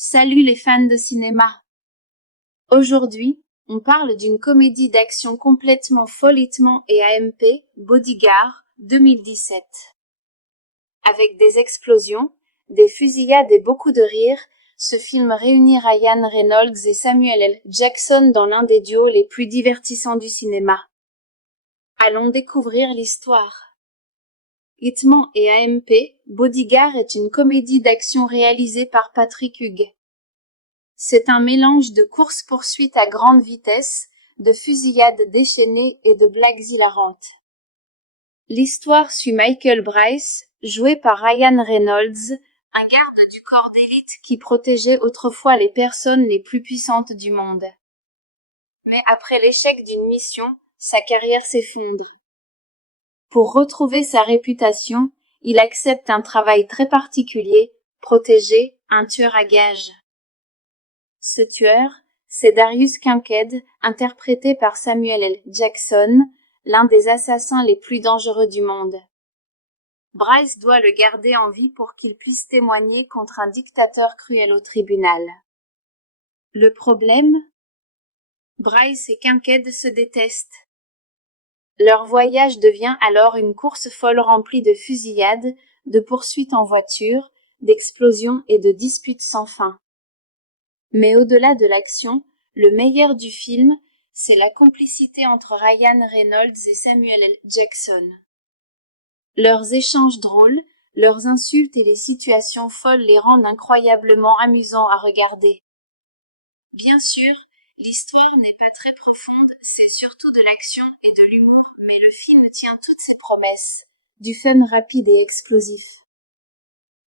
Salut les fans de cinéma. Aujourd'hui, on parle d'une comédie d'action complètement folle Hitman et AMP, Bodyguard, 2017. Avec des explosions, des fusillades et beaucoup de rires, ce film réunit Ryan Reynolds et Samuel L. Jackson dans l'un des duos les plus divertissants du cinéma. Allons découvrir l'histoire. Hitman et AMP, Bodyguard est une comédie d'action réalisée par Patrick Hugues. C'est un mélange de course-poursuite à grande vitesse, de fusillades déchaînées et de blagues hilarantes. L'histoire suit Michael Bryce, joué par Ryan Reynolds, un garde du corps d'élite qui protégeait autrefois les personnes les plus puissantes du monde. Mais après l'échec d'une mission, sa carrière s'effondre. Pour retrouver sa réputation, il accepte un travail très particulier, protéger un tueur à gages. Ce tueur, c'est Darius Kincaid, interprété par Samuel L. Jackson, l'un des assassins les plus dangereux du monde. Bryce doit le garder en vie pour qu'il puisse témoigner contre un dictateur cruel au tribunal. Le problème ? Bryce et Kincaid se détestent. Leur voyage devient alors une course folle remplie de fusillades, de poursuites en voiture, d'explosions et de disputes sans fin. Mais au-delà de l'action, le meilleur du film, c'est la complicité entre Ryan Reynolds et Samuel L. Jackson. Leurs échanges drôles, leurs insultes et les situations folles les rendent incroyablement amusants à regarder. Bien sûr, l'histoire n'est pas très profonde, c'est surtout de l'action et de l'humour, mais le film tient toutes ses promesses, du fun rapide et explosif.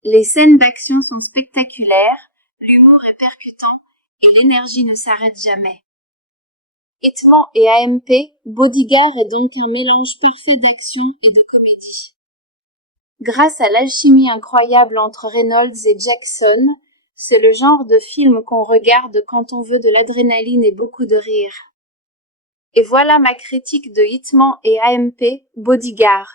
Les scènes d'action sont spectaculaires, l'humour est percutant, et l'énergie ne s'arrête jamais. Hitman et AMP, Bodyguard est donc un mélange parfait d'action et de comédie. Grâce à l'alchimie incroyable entre Reynolds et Jackson, c'est le genre de film qu'on regarde quand on veut de l'adrénaline et beaucoup de rire. Et voilà ma critique de Hitman et AMP, Bodyguard.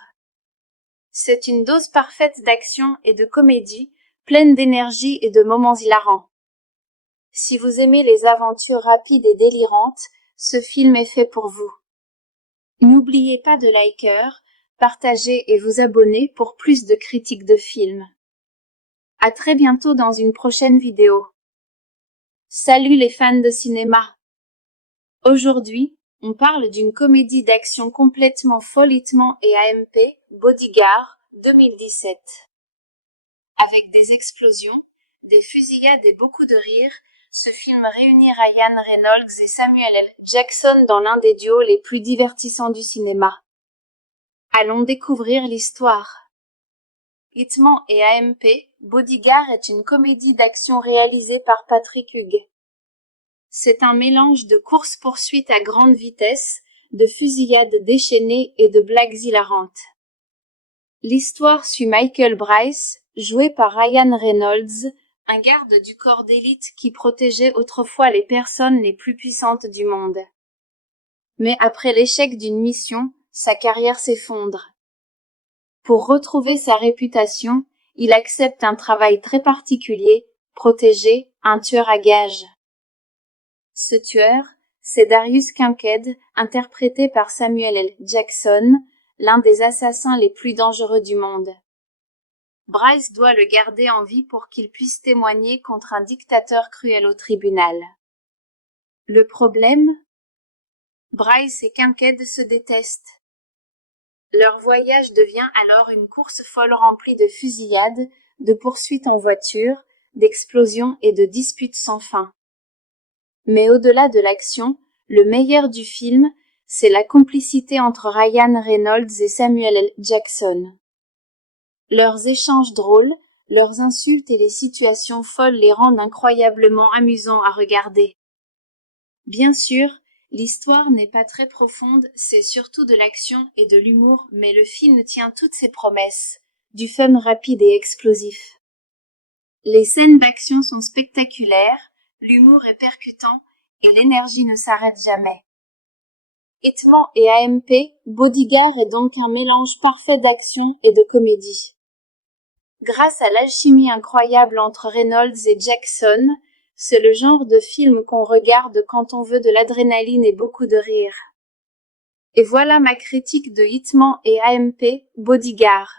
C'est une dose parfaite d'action et de comédie, pleine d'énergie et de moments hilarants. Si vous aimez les aventures rapides et délirantes, ce film est fait pour vous. N'oubliez pas de liker, partager et vous abonner pour plus de critiques de films. À très bientôt dans une prochaine vidéo. Salut les fans de cinéma. Aujourd'hui, on parle d'une comédie d'action complètement folle Hitman et AMP, Bodyguard, 2017. Avec des explosions, des fusillades et beaucoup de rires, ce film réunit Ryan Reynolds et Samuel L. Jackson dans l'un des duos les plus divertissants du cinéma. Allons découvrir l'histoire. Hitman et AMP, Bodyguard est une comédie d'action réalisée par Patrick Hugues. C'est un mélange de course-poursuite à grande vitesse, de fusillades déchaînées et de blagues hilarantes. L'histoire suit Michael Bryce, joué par Ryan Reynolds, un garde du corps d'élite qui protégeait autrefois les personnes les plus puissantes du monde. Mais après l'échec d'une mission, sa carrière s'effondre. Pour retrouver sa réputation, il accepte un travail très particulier, protéger un tueur à gages. Ce tueur, c'est Darius Kincaid, interprété par Samuel L. Jackson, l'un des assassins les plus dangereux du monde. Bryce doit le garder en vie pour qu'il puisse témoigner contre un dictateur cruel au tribunal. Le problème ? Bryce et Kincaid se détestent. Leur voyage devient alors une course folle remplie de fusillades, de poursuites en voiture, d'explosions et de disputes sans fin. Mais au-delà de l'action, le meilleur du film, c'est la complicité entre Ryan Reynolds et Samuel L. Jackson. Leurs échanges drôles, leurs insultes et les situations folles les rendent incroyablement amusants à regarder. Bien sûr, l'histoire n'est pas très profonde, c'est surtout de l'action et de l'humour, mais le film tient toutes ses promesses, du fun rapide et explosif. Les scènes d'action sont spectaculaires, l'humour est percutant, et l'énergie ne s'arrête jamais. Hitman et AMP, Bodyguard est donc un mélange parfait d'action et de comédie. Grâce à l'alchimie incroyable entre Reynolds et Jackson, c'est le genre de film qu'on regarde quand on veut de l'adrénaline et beaucoup de rire. Et voilà ma critique de Hitman et AMP, Bodyguard.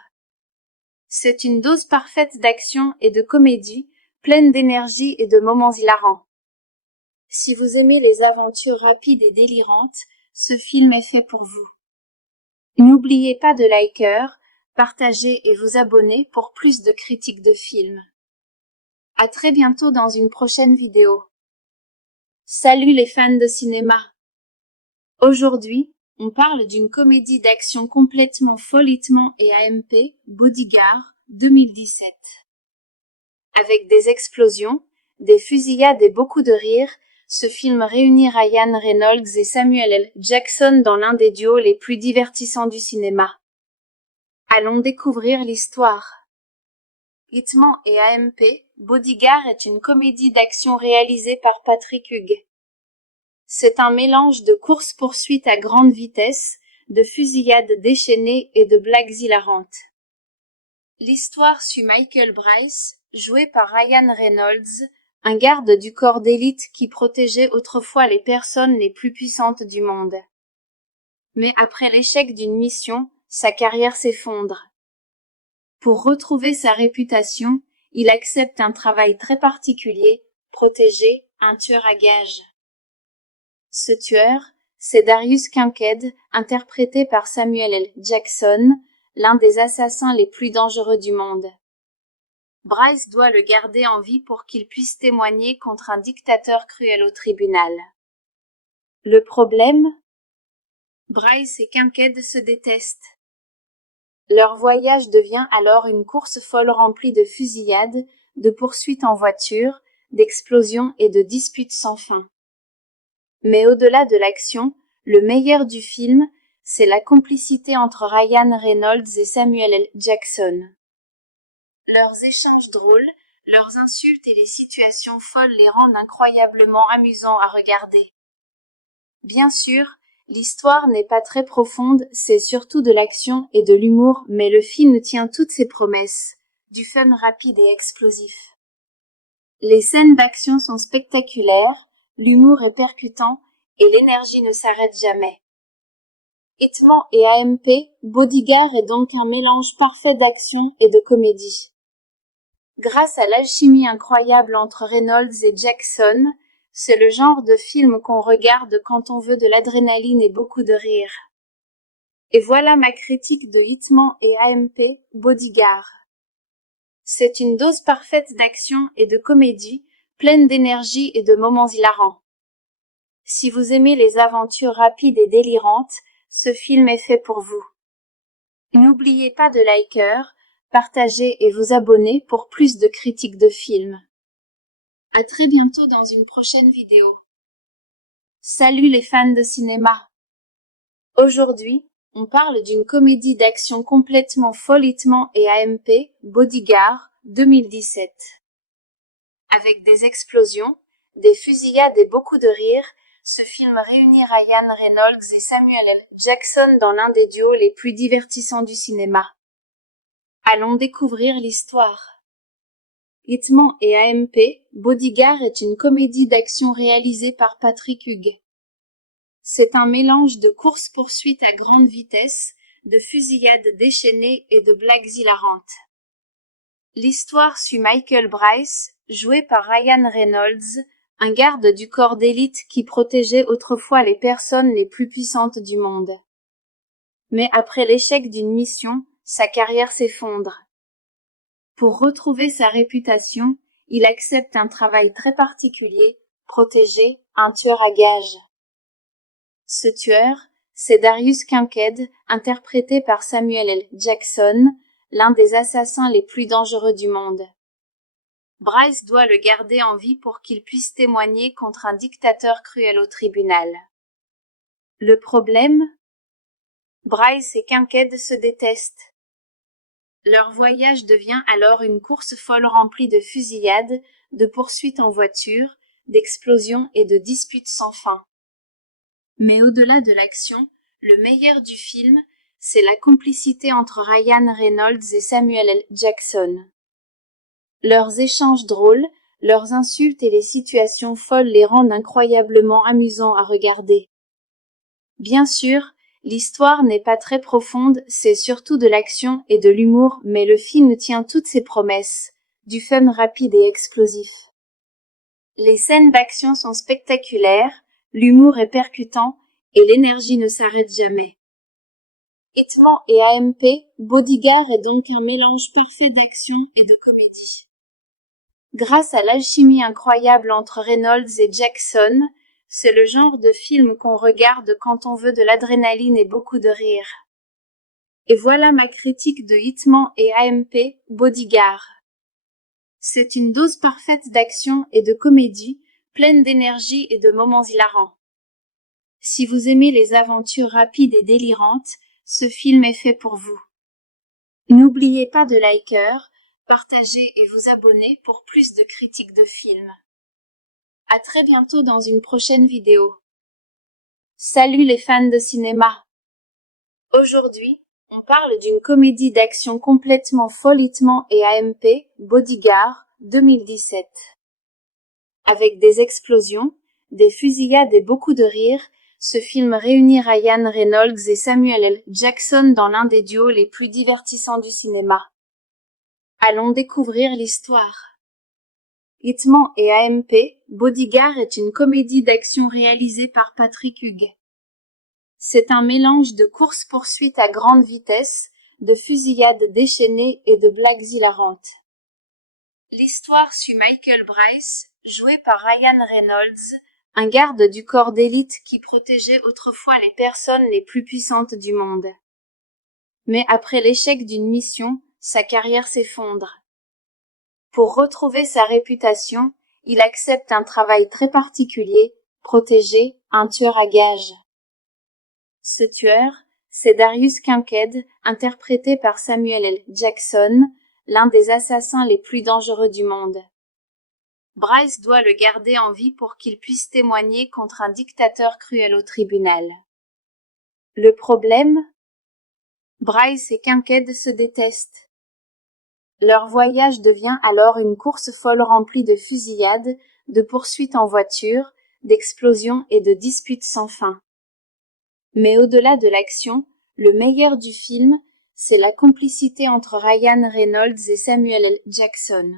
C'est une dose parfaite d'action et de comédie, pleine d'énergie et de moments hilarants. Si vous aimez les aventures rapides et délirantes, ce film est fait pour vous. N'oubliez pas de liker, partager et vous abonner pour plus de critiques de films. À très bientôt dans une prochaine vidéo. Salut les fans de cinéma! Aujourd'hui, on parle d'une comédie d'action complètement folle Hitman et AMP, Bodyguard, 2017. Avec des explosions, des fusillades et beaucoup de rire, ce film réunit Ryan Reynolds et Samuel L. Jackson dans l'un des duos les plus divertissants du cinéma. Allons découvrir l'histoire. Hitman et AMP, Bodyguard est une comédie d'action réalisée par Patrick Hugues. C'est un mélange de course-poursuite à grande vitesse, de fusillades déchaînées et de blagues hilarantes. L'histoire suit Michael Bryce, joué par Ryan Reynolds, un garde du corps d'élite qui protégeait autrefois les personnes les plus puissantes du monde. Mais après l'échec d'une mission, sa carrière s'effondre. Pour retrouver sa réputation, il accepte un travail très particulier, protéger un tueur à gages. Ce tueur, c'est Darius Kincaid, interprété par Samuel L. Jackson, l'un des assassins les plus dangereux du monde. Bryce doit le garder en vie pour qu'il puisse témoigner contre un dictateur cruel au tribunal. Le problème? Bryce et Kincaid se détestent. Leur voyage devient alors une course folle remplie de fusillades, de poursuites en voiture, d'explosions et de disputes sans fin. Mais au-delà de l'action, le meilleur du film, c'est la complicité entre Ryan Reynolds et Samuel L. Jackson. Leurs échanges drôles, leurs insultes et les situations folles les rendent incroyablement amusants à regarder. Bien sûr, l'histoire n'est pas très profonde, c'est surtout de l'action et de l'humour, mais le film tient toutes ses promesses, du fun rapide et explosif. Les scènes d'action sont spectaculaires, l'humour est percutant, et l'énergie ne s'arrête jamais. Hitman et AMP, Bodyguard est donc un mélange parfait d'action et de comédie. Grâce à l'alchimie incroyable entre Reynolds et Jackson, c'est le genre de film qu'on regarde quand on veut de l'adrénaline et beaucoup de rire. Et voilà ma critique de Hitman et AMP, Bodyguard. C'est une dose parfaite d'action et de comédie, pleine d'énergie et de moments hilarants. Si vous aimez les aventures rapides et délirantes, ce film est fait pour vous. N'oubliez pas de liker, partager et vous abonner pour plus de critiques de films. À très bientôt dans une prochaine vidéo. Salut les fans de cinéma! Aujourd'hui, on parle d'une comédie d'action complètement folle Hitman et AMP, Bodyguard, 2017. Avec des explosions, des fusillades et beaucoup de rire, ce film réunit Ryan Reynolds et Samuel L. Jackson dans l'un des duos les plus divertissants du cinéma. Allons découvrir l'histoire. Hitman et AMP, Bodyguard est une comédie d'action réalisée par Patrick Hugues. C'est un mélange de course-poursuite à grande vitesse, de fusillades déchaînées et de blagues hilarantes. L'histoire suit Michael Bryce, joué par Ryan Reynolds, un garde du corps d'élite qui protégeait autrefois les personnes les plus puissantes du monde. Mais après l'échec d'une mission, sa carrière s'effondre. Pour retrouver sa réputation, il accepte un travail très particulier, protéger un tueur à gages. Ce tueur, c'est Darius Kincaid, interprété par Samuel L. Jackson, l'un des assassins les plus dangereux du monde. Bryce doit le garder en vie pour qu'il puisse témoigner contre un dictateur cruel au tribunal. Le problème? Bryce et Kincaid se détestent. Leur voyage devient alors une course folle remplie de fusillades, de poursuites en voiture, d'explosions et de disputes sans fin. Mais au-delà de l'action, le meilleur du film, c'est la complicité entre Ryan Reynolds et Samuel L. Jackson. Leurs échanges drôles, leurs insultes et les situations folles les rendent incroyablement amusants à regarder. Bien sûr, l'histoire n'est pas très profonde, c'est surtout de l'action et de l'humour, mais le film tient toutes ses promesses, du fun rapide et explosif. Les scènes d'action sont spectaculaires, l'humour est percutant, et l'énergie ne s'arrête jamais. Hitman et AMP, Bodyguard est donc un mélange parfait d'action et de comédie. Grâce à l'alchimie incroyable entre Reynolds et Jackson, c'est le genre de film qu'on regarde quand on veut de l'adrénaline et beaucoup de rire. Et voilà ma critique de Hitman et AMP, Bodyguard. C'est une dose parfaite d'action et de comédie, pleine d'énergie et de moments hilarants. Si vous aimez les aventures rapides et délirantes, ce film est fait pour vous. N'oubliez pas de liker, partager et vous abonner pour plus de critiques de films. À très bientôt dans une prochaine vidéo. Salut les fans de cinéma. Aujourd'hui, on parle d'une comédie d'action complètement folle Hitman et AMP, Bodyguard, 2017. Avec des explosions, des fusillades et beaucoup de rire, ce film réunit Ryan Reynolds et Samuel L. Jackson dans l'un des duos les plus divertissants du cinéma. Allons découvrir l'histoire. Hitman et AMP, Bodyguard est une comédie d'action réalisée par Patrick Hugues. C'est un mélange de course-poursuite à grande vitesse, de fusillades déchaînées et de blagues hilarantes. L'histoire suit Michael Bryce, joué par Ryan Reynolds, un garde du corps d'élite qui protégeait autrefois les personnes les plus puissantes du monde. Mais après l'échec d'une mission, sa carrière s'effondre. Pour retrouver sa réputation, il accepte un travail très particulier, protéger un tueur à gages. Ce tueur, c'est Darius Kincaid, interprété par Samuel L. Jackson, l'un des assassins les plus dangereux du monde. Bryce doit le garder en vie pour qu'il puisse témoigner contre un dictateur cruel au tribunal. Le problème? Bryce et Kincaid se détestent. Leur voyage devient alors une course folle remplie de fusillades, de poursuites en voiture, d'explosions et de disputes sans fin. Mais au-delà de l'action, le meilleur du film, c'est la complicité entre Ryan Reynolds et Samuel L. Jackson.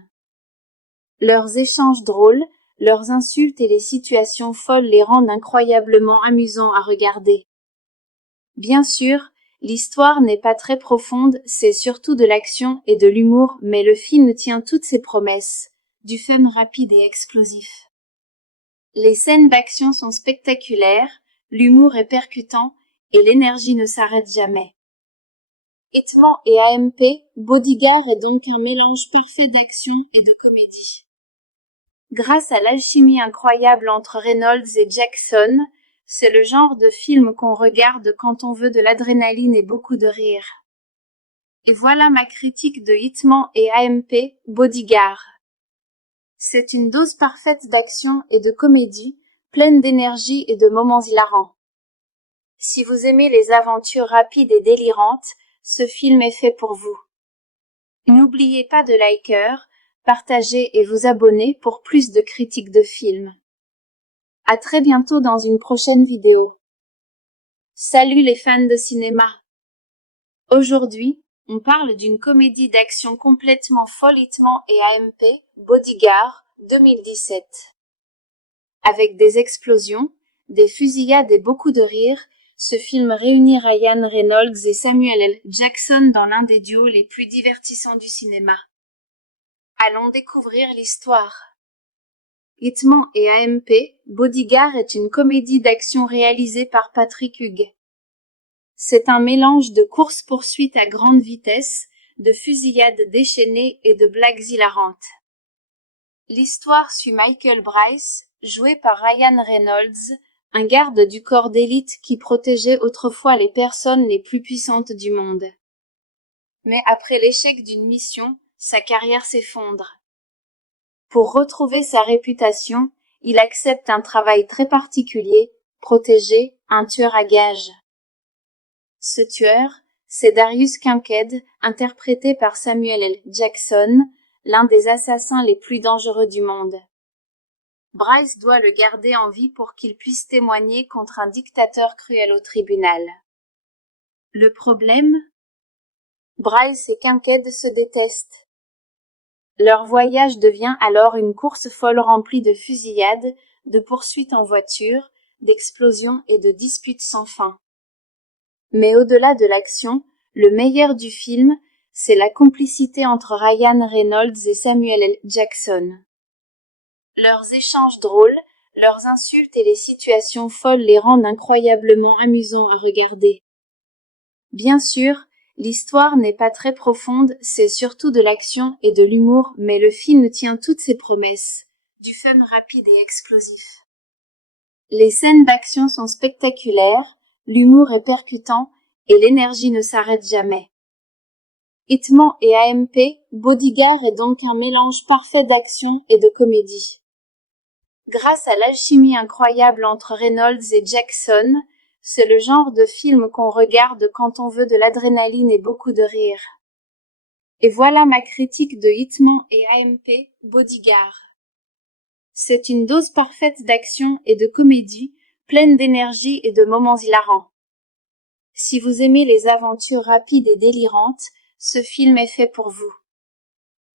Leurs échanges drôles, leurs insultes et les situations folles les rendent incroyablement amusants à regarder. Bien sûr, l'histoire n'est pas très profonde, c'est surtout de l'action et de l'humour, mais le film tient toutes ses promesses, du fun rapide et explosif. Les scènes d'action sont spectaculaires, l'humour est percutant, et l'énergie ne s'arrête jamais. Hitman et AMP, Bodyguard est donc un mélange parfait d'action et de comédie. Grâce à l'alchimie incroyable entre Reynolds et Jackson, c'est le genre de film qu'on regarde quand on veut de l'adrénaline et beaucoup de rire. Et voilà ma critique de Hitman et AMP, Bodyguard. C'est une dose parfaite d'action et de comédie, pleine d'énergie et de moments hilarants. Si vous aimez les aventures rapides et délirantes, ce film est fait pour vous. N'oubliez pas de liker, partager et vous abonner pour plus de critiques de films. À très bientôt dans une prochaine vidéo. Salut les fans de cinéma. Aujourd'hui, on parle d'une comédie d'action complètement folle Hitman et AMP, Bodyguard, 2017. Avec des explosions, des fusillades et beaucoup de rire, ce film réunit Ryan Reynolds et Samuel L. Jackson dans l'un des duos les plus divertissants du cinéma. Allons découvrir l'histoire. Hitman et AMP, Bodyguard est une comédie d'action réalisée par Patrick Hugues. C'est un mélange de course-poursuite à grande vitesse, de fusillades déchaînées et de blagues hilarantes. L'histoire suit Michael Bryce, joué par Ryan Reynolds, un garde du corps d'élite qui protégeait autrefois les personnes les plus puissantes du monde. Mais après l'échec d'une mission, sa carrière s'effondre. Pour retrouver sa réputation, il accepte un travail très particulier, protéger un tueur à gages. Ce tueur, c'est Darius Kincaid, interprété par Samuel L. Jackson, l'un des assassins les plus dangereux du monde. Bryce doit le garder en vie pour qu'il puisse témoigner contre un dictateur cruel au tribunal. Le problème? Bryce et Kincaid se détestent. Leur voyage devient alors une course folle remplie de fusillades, de poursuites en voiture, d'explosions et de disputes sans fin. Mais au-delà de l'action, le meilleur du film, c'est la complicité entre Ryan Reynolds et Samuel L. Jackson. Leurs échanges drôles, leurs insultes et les situations folles les rendent incroyablement amusants à regarder. Bien sûr, l'histoire n'est pas très profonde, c'est surtout de l'action et de l'humour, mais le film tient toutes ses promesses, du fun rapide et explosif. Les scènes d'action sont spectaculaires, l'humour est percutant, et l'énergie ne s'arrête jamais. Hitman et AMP, Bodyguard est donc un mélange parfait d'action et de comédie. Grâce à l'alchimie incroyable entre Reynolds et Jackson, c'est le genre de film qu'on regarde quand on veut de l'adrénaline et beaucoup de rire. Et voilà ma critique de Hitman et AMP, Bodyguard. C'est une dose parfaite d'action et de comédie, pleine d'énergie et de moments hilarants. Si vous aimez les aventures rapides et délirantes, ce film est fait pour vous.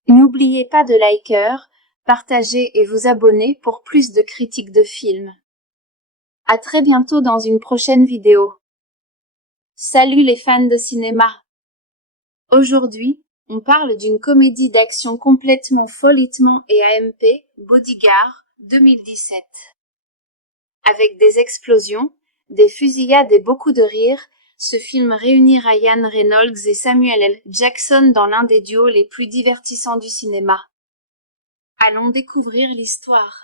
N'oubliez pas de liker, partager et vous abonner pour plus de critiques de films. À très bientôt dans une prochaine vidéo. Salut les fans de cinéma. Aujourd'hui, on parle d'une comédie d'action complètement folle Hitman et AMP, Bodyguard, 2017. Avec des explosions, des fusillades et beaucoup de rires, ce film réunit Ryan Reynolds et Samuel L. Jackson dans l'un des duos les plus divertissants du cinéma. Allons découvrir l'histoire.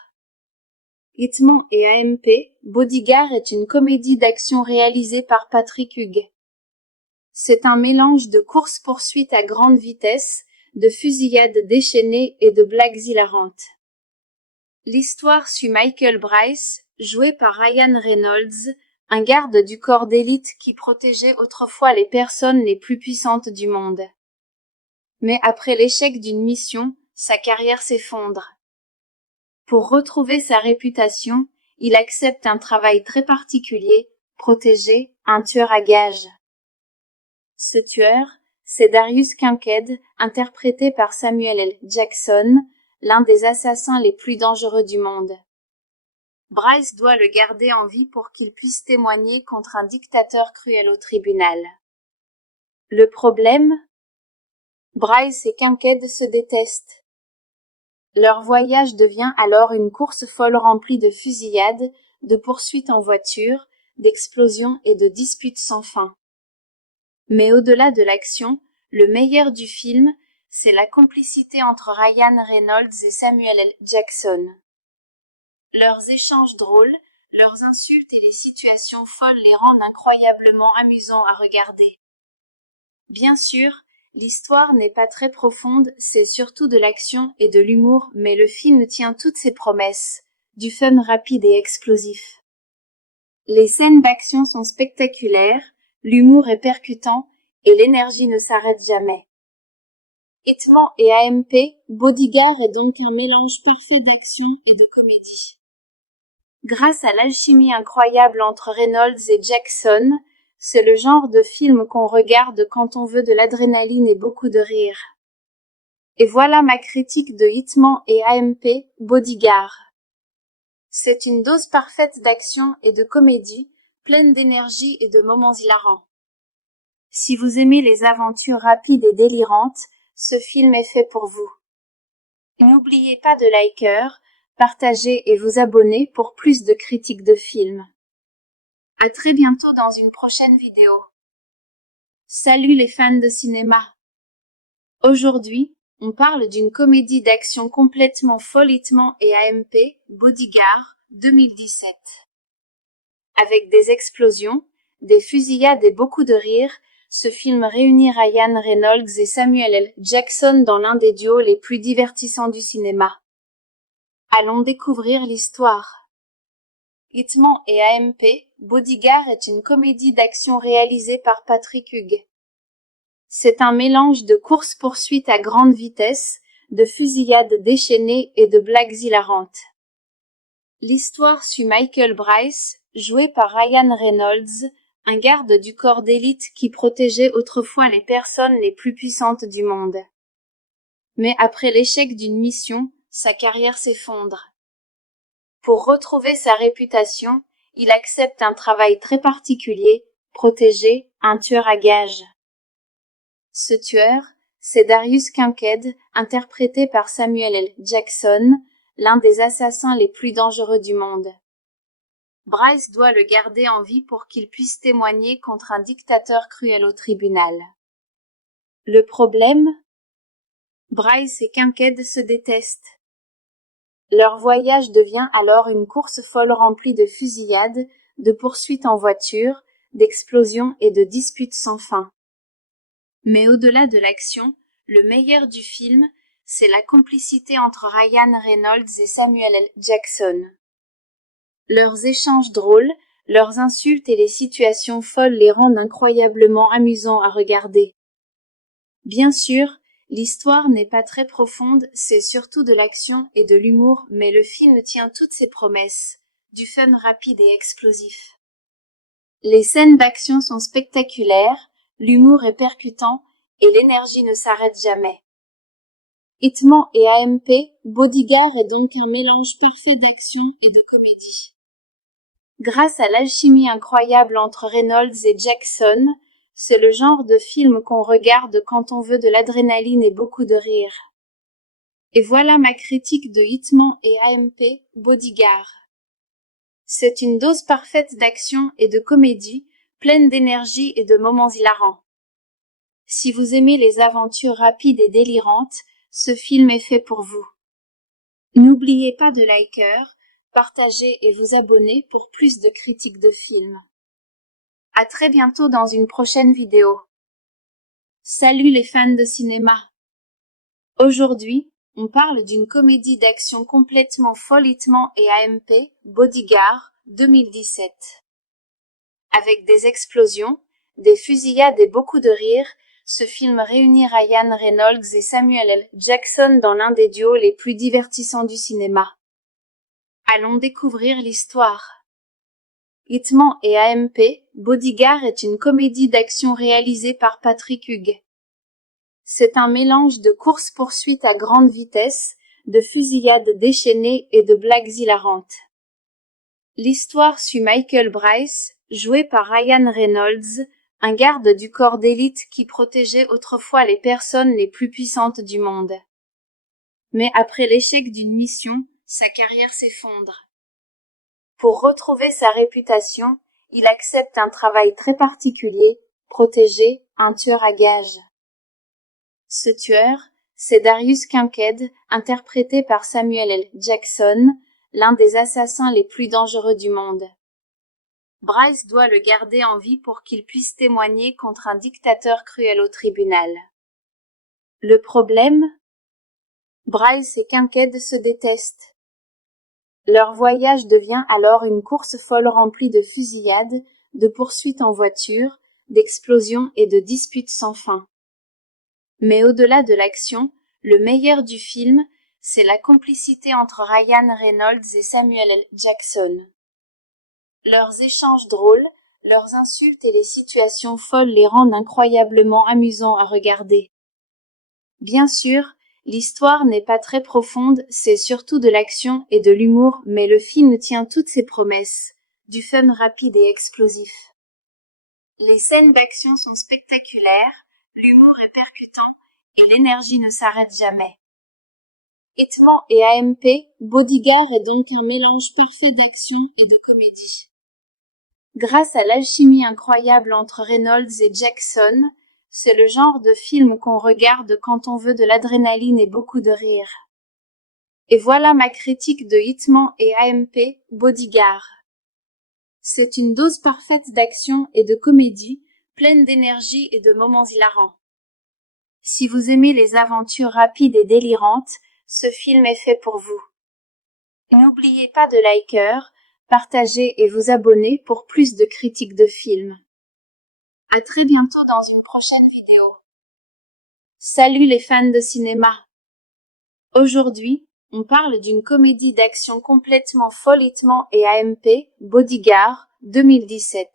Hitman et AMP, Bodyguard est une comédie d'action réalisée par Patrick Hugues. C'est un mélange de courses-poursuites à grande vitesse, de fusillades déchaînées et de blagues hilarantes. L'histoire suit Michael Bryce, joué par Ryan Reynolds, un garde du corps d'élite qui protégeait autrefois les personnes les plus puissantes du monde. Mais après l'échec d'une mission, sa carrière s'effondre. Pour retrouver sa réputation, il accepte un travail très particulier, protéger un tueur à gages. Ce tueur, c'est Darius Kincaid, interprété par Samuel L. Jackson, l'un des assassins les plus dangereux du monde. Bryce doit le garder en vie pour qu'il puisse témoigner contre un dictateur cruel au tribunal. Le problème? Bryce et Kincaid se détestent. Leur voyage devient alors une course folle remplie de fusillades, de poursuites en voiture, d'explosions et de disputes sans fin. Mais au-delà de l'action, le meilleur du film, c'est la complicité entre Ryan Reynolds et Samuel L. Jackson. Leurs échanges drôles, leurs insultes et les situations folles les rendent incroyablement amusants à regarder. Bien sûr, l'histoire n'est pas très profonde, c'est surtout de l'action et de l'humour, mais le film tient toutes ses promesses, du fun rapide et explosif. Les scènes d'action sont spectaculaires, l'humour est percutant, et l'énergie ne s'arrête jamais. Hitman et AMP, Bodyguard est donc un mélange parfait d'action et de comédie. Grâce à l'alchimie incroyable entre Reynolds et Jackson, c'est le genre de film qu'on regarde quand on veut de l'adrénaline et beaucoup de rire. Et voilà ma critique de Hitman et AMP, Bodyguard. C'est une dose parfaite d'action et de comédie, pleine d'énergie et de moments hilarants. Si vous aimez les aventures rapides et délirantes, ce film est fait pour vous. N'oubliez pas de liker, partager et vous abonner pour plus de critiques de films. À très bientôt dans une prochaine vidéo. Salut les fans de cinéma. Aujourd'hui, on parle d'une comédie d'action complètement folle Hitman et AMP, Bodyguard, 2017. Avec des explosions, des fusillades et beaucoup de rires, ce film réunit Ryan Reynolds et Samuel L. Jackson dans l'un des duos les plus divertissants du cinéma. Allons découvrir l'histoire. Hitman et AMP, Bodyguard est une comédie d'action réalisée par Patrick Hugues. C'est un mélange de courses-poursuites à grande vitesse, de fusillades déchaînées et de blagues hilarantes. L'histoire suit Michael Bryce, joué par Ryan Reynolds, un garde du corps d'élite qui protégeait autrefois les personnes les plus puissantes du monde. Mais après l'échec d'une mission, sa carrière s'effondre. Pour retrouver sa réputation, il accepte un travail très particulier, protéger un tueur à gages. Ce tueur, c'est Darius Kincaid, interprété par Samuel L. Jackson, l'un des assassins les plus dangereux du monde. Bryce doit le garder en vie pour qu'il puisse témoigner contre un dictateur cruel au tribunal. Le problème? Bryce et Kincaid se détestent. Leur voyage devient alors une course folle remplie de fusillades, de poursuites en voiture, d'explosions et de disputes sans fin. Mais au-delà de l'action, le meilleur du film, c'est la complicité entre Ryan Reynolds et Samuel L. Jackson. Leurs échanges drôles, leurs insultes et les situations folles les rendent incroyablement amusants à regarder. Bien sûr, l'histoire n'est pas très profonde, c'est surtout de l'action et de l'humour, mais le film tient toutes ses promesses, du fun rapide et explosif. Les scènes d'action sont spectaculaires, l'humour est percutant, et l'énergie ne s'arrête jamais. Hitman et AMP, Bodyguard est donc un mélange parfait d'action et de comédie. Grâce à l'alchimie incroyable entre Reynolds et Jackson, c'est le genre de film qu'on regarde quand on veut de l'adrénaline et beaucoup de rire. Et voilà ma critique de Hitman et AMP, Bodyguard. C'est une dose parfaite d'action et de comédie, pleine d'énergie et de moments hilarants. Si vous aimez les aventures rapides et délirantes, ce film est fait pour vous. N'oubliez pas de liker, partager et vous abonner pour plus de critiques de films. À très bientôt dans une prochaine vidéo. Salut les fans de cinéma. Aujourd'hui, on parle d'une comédie d'action complètement folle Hitman et AMP, Bodyguard, 2017. Avec des explosions, des fusillades et beaucoup de rires, ce film réunit Ryan Reynolds et Samuel L. Jackson dans l'un des duos les plus divertissants du cinéma. Allons découvrir l'histoire. Hitman et AMP, Bodyguard est une comédie d'action réalisée par Patrick Hugues. C'est un mélange de course-poursuite à grande vitesse, de fusillades déchaînées et de blagues hilarantes. L'histoire suit Michael Bryce, joué par Ryan Reynolds, un garde du corps d'élite qui protégeait autrefois les personnes les plus puissantes du monde. Mais après l'échec d'une mission, sa carrière s'effondre. Pour retrouver sa réputation, il accepte un travail très particulier, protéger un tueur à gages. Ce tueur, c'est Darius Kincaid, interprété par Samuel L. Jackson, l'un des assassins les plus dangereux du monde. Bryce doit le garder en vie pour qu'il puisse témoigner contre un dictateur cruel au tribunal. Le problème? Bryce et Kincaid se détestent. Leur voyage devient alors une course folle remplie de fusillades, de poursuites en voiture, d'explosions et de disputes sans fin. Mais au-delà de l'action, le meilleur du film, c'est la complicité entre Ryan Reynolds et Samuel L. Jackson. Leurs échanges drôles, leurs insultes et les situations folles les rendent incroyablement amusants à regarder. Bien sûr, l'histoire n'est pas très profonde, c'est surtout de l'action et de l'humour, mais le film tient toutes ses promesses, du fun rapide et explosif. Les scènes d'action sont spectaculaires, l'humour est percutant, et l'énergie ne s'arrête jamais. Hitman et AMP, Bodyguard est donc un mélange parfait d'action et de comédie. Grâce à l'alchimie incroyable entre Reynolds et Jackson, c'est le genre de film qu'on regarde quand on veut de l'adrénaline et beaucoup de rire. Et voilà ma critique de Hitman et AMP, Bodyguard. C'est une dose parfaite d'action et de comédie, pleine d'énergie et de moments hilarants. Si vous aimez les aventures rapides et délirantes, ce film est fait pour vous. N'oubliez pas de liker, partager et vous abonner pour plus de critiques de films. À très bientôt dans une prochaine vidéo. Salut les fans de cinéma. Aujourd'hui, on parle d'une comédie d'action complètement folle et AMP, Bodyguard, 2017.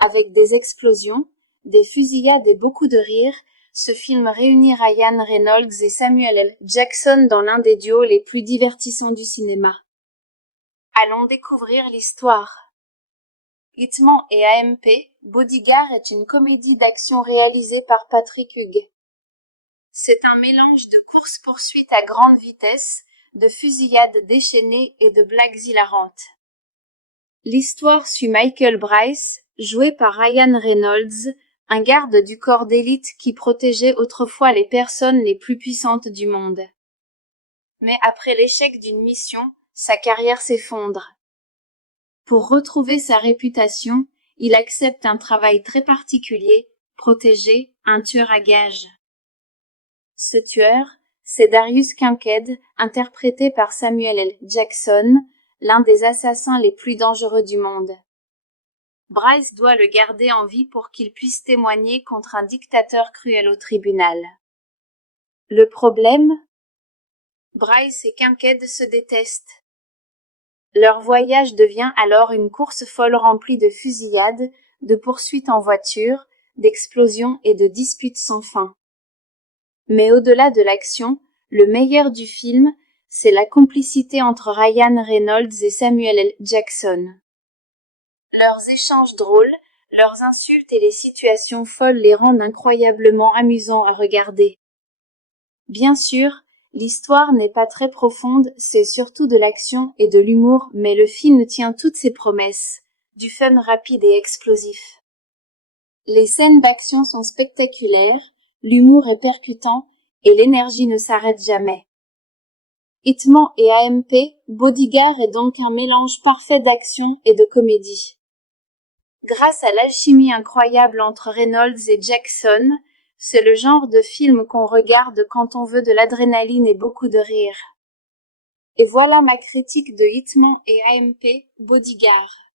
Avec des explosions, des fusillades et beaucoup de rires, ce film réunit Ryan Reynolds et Samuel L. Jackson dans l'un des duos les plus divertissants du cinéma. Allons découvrir l'histoire. Hitman et AMP, Bodyguard est une comédie d'action réalisée par Patrick Hugues. C'est un mélange de course-poursuite à grande vitesse, de fusillades déchaînées et de blagues hilarantes. L'histoire suit Michael Bryce, joué par Ryan Reynolds, un garde du corps d'élite qui protégeait autrefois les personnes les plus puissantes du monde. Mais après l'échec d'une mission, sa carrière s'effondre. Pour retrouver sa réputation, il accepte un travail très particulier, protéger un tueur à gages. Ce tueur, c'est Darius Kincaid, interprété par Samuel L. Jackson, l'un des assassins les plus dangereux du monde. Bryce doit le garder en vie pour qu'il puisse témoigner contre un dictateur cruel au tribunal. Le problème? Bryce et Kincaid se détestent. Leur voyage devient alors une course folle remplie de fusillades, de poursuites en voiture, d'explosions et de disputes sans fin. Mais au-delà de l'action, le meilleur du film, c'est la complicité entre Ryan Reynolds et Samuel L. Jackson. Leurs échanges drôles, leurs insultes et les situations folles les rendent incroyablement amusants à regarder. Bien sûr, l'histoire n'est pas très profonde, c'est surtout de l'action et de l'humour, mais le film tient toutes ses promesses, du fun rapide et explosif. Les scènes d'action sont spectaculaires, l'humour est percutant, et l'énergie ne s'arrête jamais. Hitman et AMP, Bodyguard est donc un mélange parfait d'action et de comédie. Grâce à l'alchimie incroyable entre Reynolds et Jackson, c'est le genre de film qu'on regarde quand on veut de l'adrénaline et beaucoup de rire. Et voilà ma critique de Hitman et AMP, Bodyguard.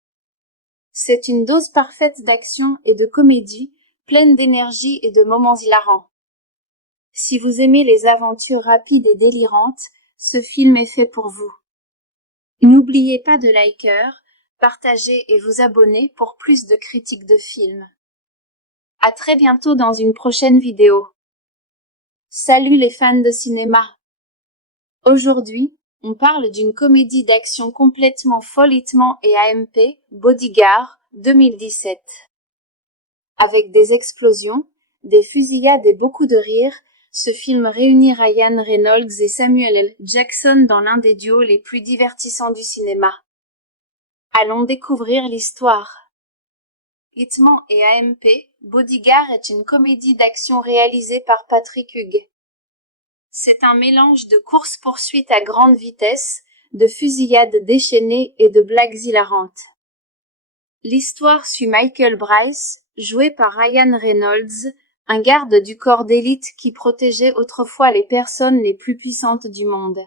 C'est une dose parfaite d'action et de comédie, pleine d'énergie et de moments hilarants. Si vous aimez les aventures rapides et délirantes, ce film est fait pour vous. N'oubliez pas de liker, partager et vous abonner pour plus de critiques de films. À très bientôt dans une prochaine vidéo. Salut les fans de cinéma. Aujourd'hui, on parle d'une comédie d'action complètement folle et AMP, Bodyguard, 2017. Avec des explosions, des fusillades et beaucoup de rires, ce film réunit Ryan Reynolds et Samuel L. Jackson dans l'un des duos les plus divertissants du cinéma. Allons découvrir l'histoire. Hitman et AMP, Bodyguard est une comédie d'action réalisée par Patrick Hugues. C'est un mélange de course-poursuite à grande vitesse, de fusillades déchaînées et de blagues hilarantes. L'histoire suit Michael Bryce, joué par Ryan Reynolds, un garde du corps d'élite qui protégeait autrefois les personnes les plus puissantes du monde.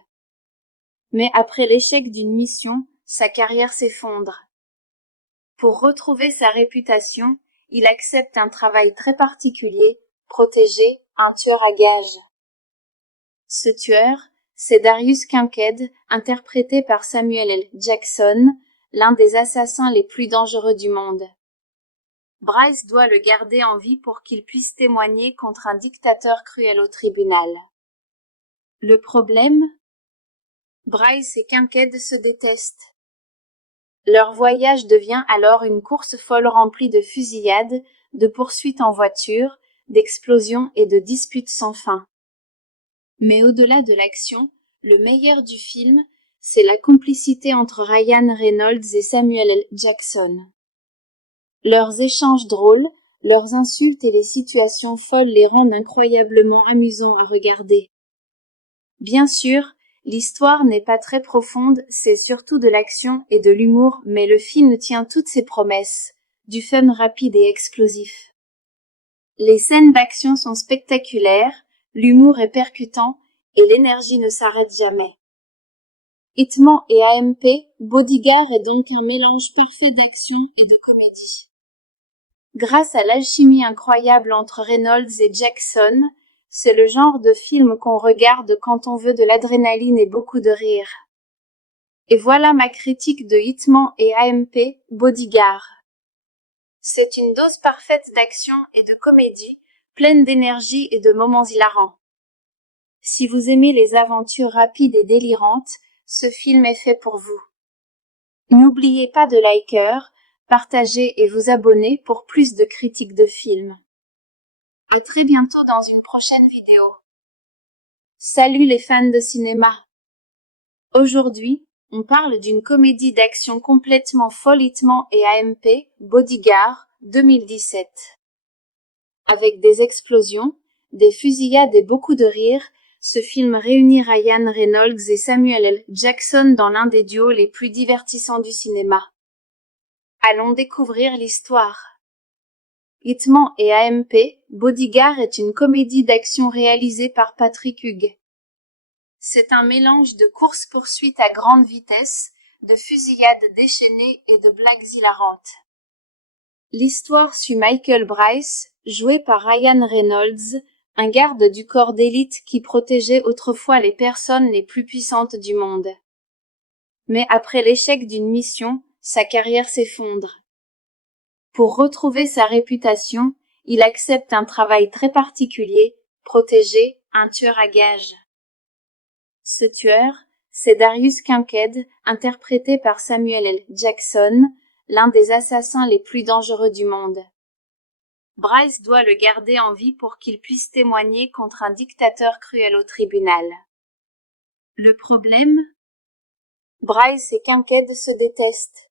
Mais après l'échec d'une mission, sa carrière s'effondre. Pour retrouver sa réputation, il accepte un travail très particulier, protéger un tueur à gages. Ce tueur, c'est Darius Kincaid, interprété par Samuel L. Jackson, l'un des assassins les plus dangereux du monde. Bryce doit le garder en vie pour qu'il puisse témoigner contre un dictateur cruel au tribunal. Le problème? Bryce et Kincaid se détestent. Leur voyage devient alors une course folle remplie de fusillades, de poursuites en voiture, d'explosions et de disputes sans fin. Mais au-delà de l'action, le meilleur du film, c'est la complicité entre Ryan Reynolds et Samuel L. Jackson. Leurs échanges drôles, leurs insultes et les situations folles les rendent incroyablement amusants à regarder. Bien sûr, l'histoire n'est pas très profonde, c'est surtout de l'action et de l'humour, mais le film tient toutes ses promesses, du fun rapide et explosif. Les scènes d'action sont spectaculaires, l'humour est percutant, et l'énergie ne s'arrête jamais. Hitman et AMP, Bodyguard est donc un mélange parfait d'action et de comédie. Grâce à l'alchimie incroyable entre Reynolds et Jackson, c'est le genre de film qu'on regarde quand on veut de l'adrénaline et beaucoup de rire. Et voilà ma critique de Hitman et AMP, Bodyguard. C'est une dose parfaite d'action et de comédie, pleine d'énergie et de moments hilarants. Si vous aimez les aventures rapides et délirantes, ce film est fait pour vous. N'oubliez pas de liker, partager et vous abonner pour plus de critiques de films. À très bientôt dans une prochaine vidéo. Salut les fans de cinéma. Aujourd'hui, on parle d'une comédie d'action complètement folle Hitman et AMP, Bodyguard, 2017. Avec des explosions, des fusillades et beaucoup de rire, ce film réunit Ryan Reynolds et Samuel L. Jackson dans l'un des duos les plus divertissants du cinéma. Allons découvrir l'histoire. Hitman et AMP, Bodyguard est une comédie d'action réalisée par Patrick Hugues. C'est un mélange de course-poursuite à grande vitesse, de fusillades déchaînées et de blagues hilarantes. L'histoire suit Michael Bryce, joué par Ryan Reynolds, un garde du corps d'élite qui protégeait autrefois les personnes les plus puissantes du monde. Mais après l'échec d'une mission, sa carrière s'effondre. Pour retrouver sa réputation, il accepte un travail très particulier, protéger un tueur à gages. Ce tueur, c'est Darius Kincaid, interprété par Samuel L. Jackson, l'un des assassins les plus dangereux du monde. Bryce doit le garder en vie pour qu'il puisse témoigner contre un dictateur cruel au tribunal. Le problème? Bryce et Kincaid se détestent.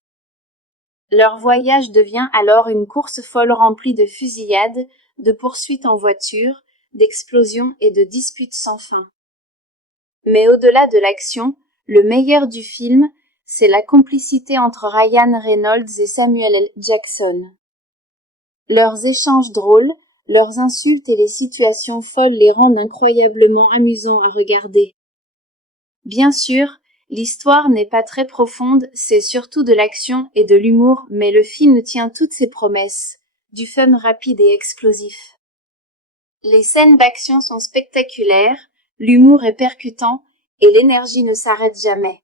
Leur voyage devient alors une course folle remplie de fusillades, de poursuites en voiture, d'explosions et de disputes sans fin. Mais au-delà de l'action, le meilleur du film, c'est la complicité entre Ryan Reynolds et Samuel L. Jackson. Leurs échanges drôles, leurs insultes et les situations folles les rendent incroyablement amusants à regarder. Bien sûr, l'histoire n'est pas très profonde, c'est surtout de l'action et de l'humour, mais le film tient toutes ses promesses, du fun rapide et explosif. Les scènes d'action sont spectaculaires, l'humour est percutant, et l'énergie ne s'arrête jamais.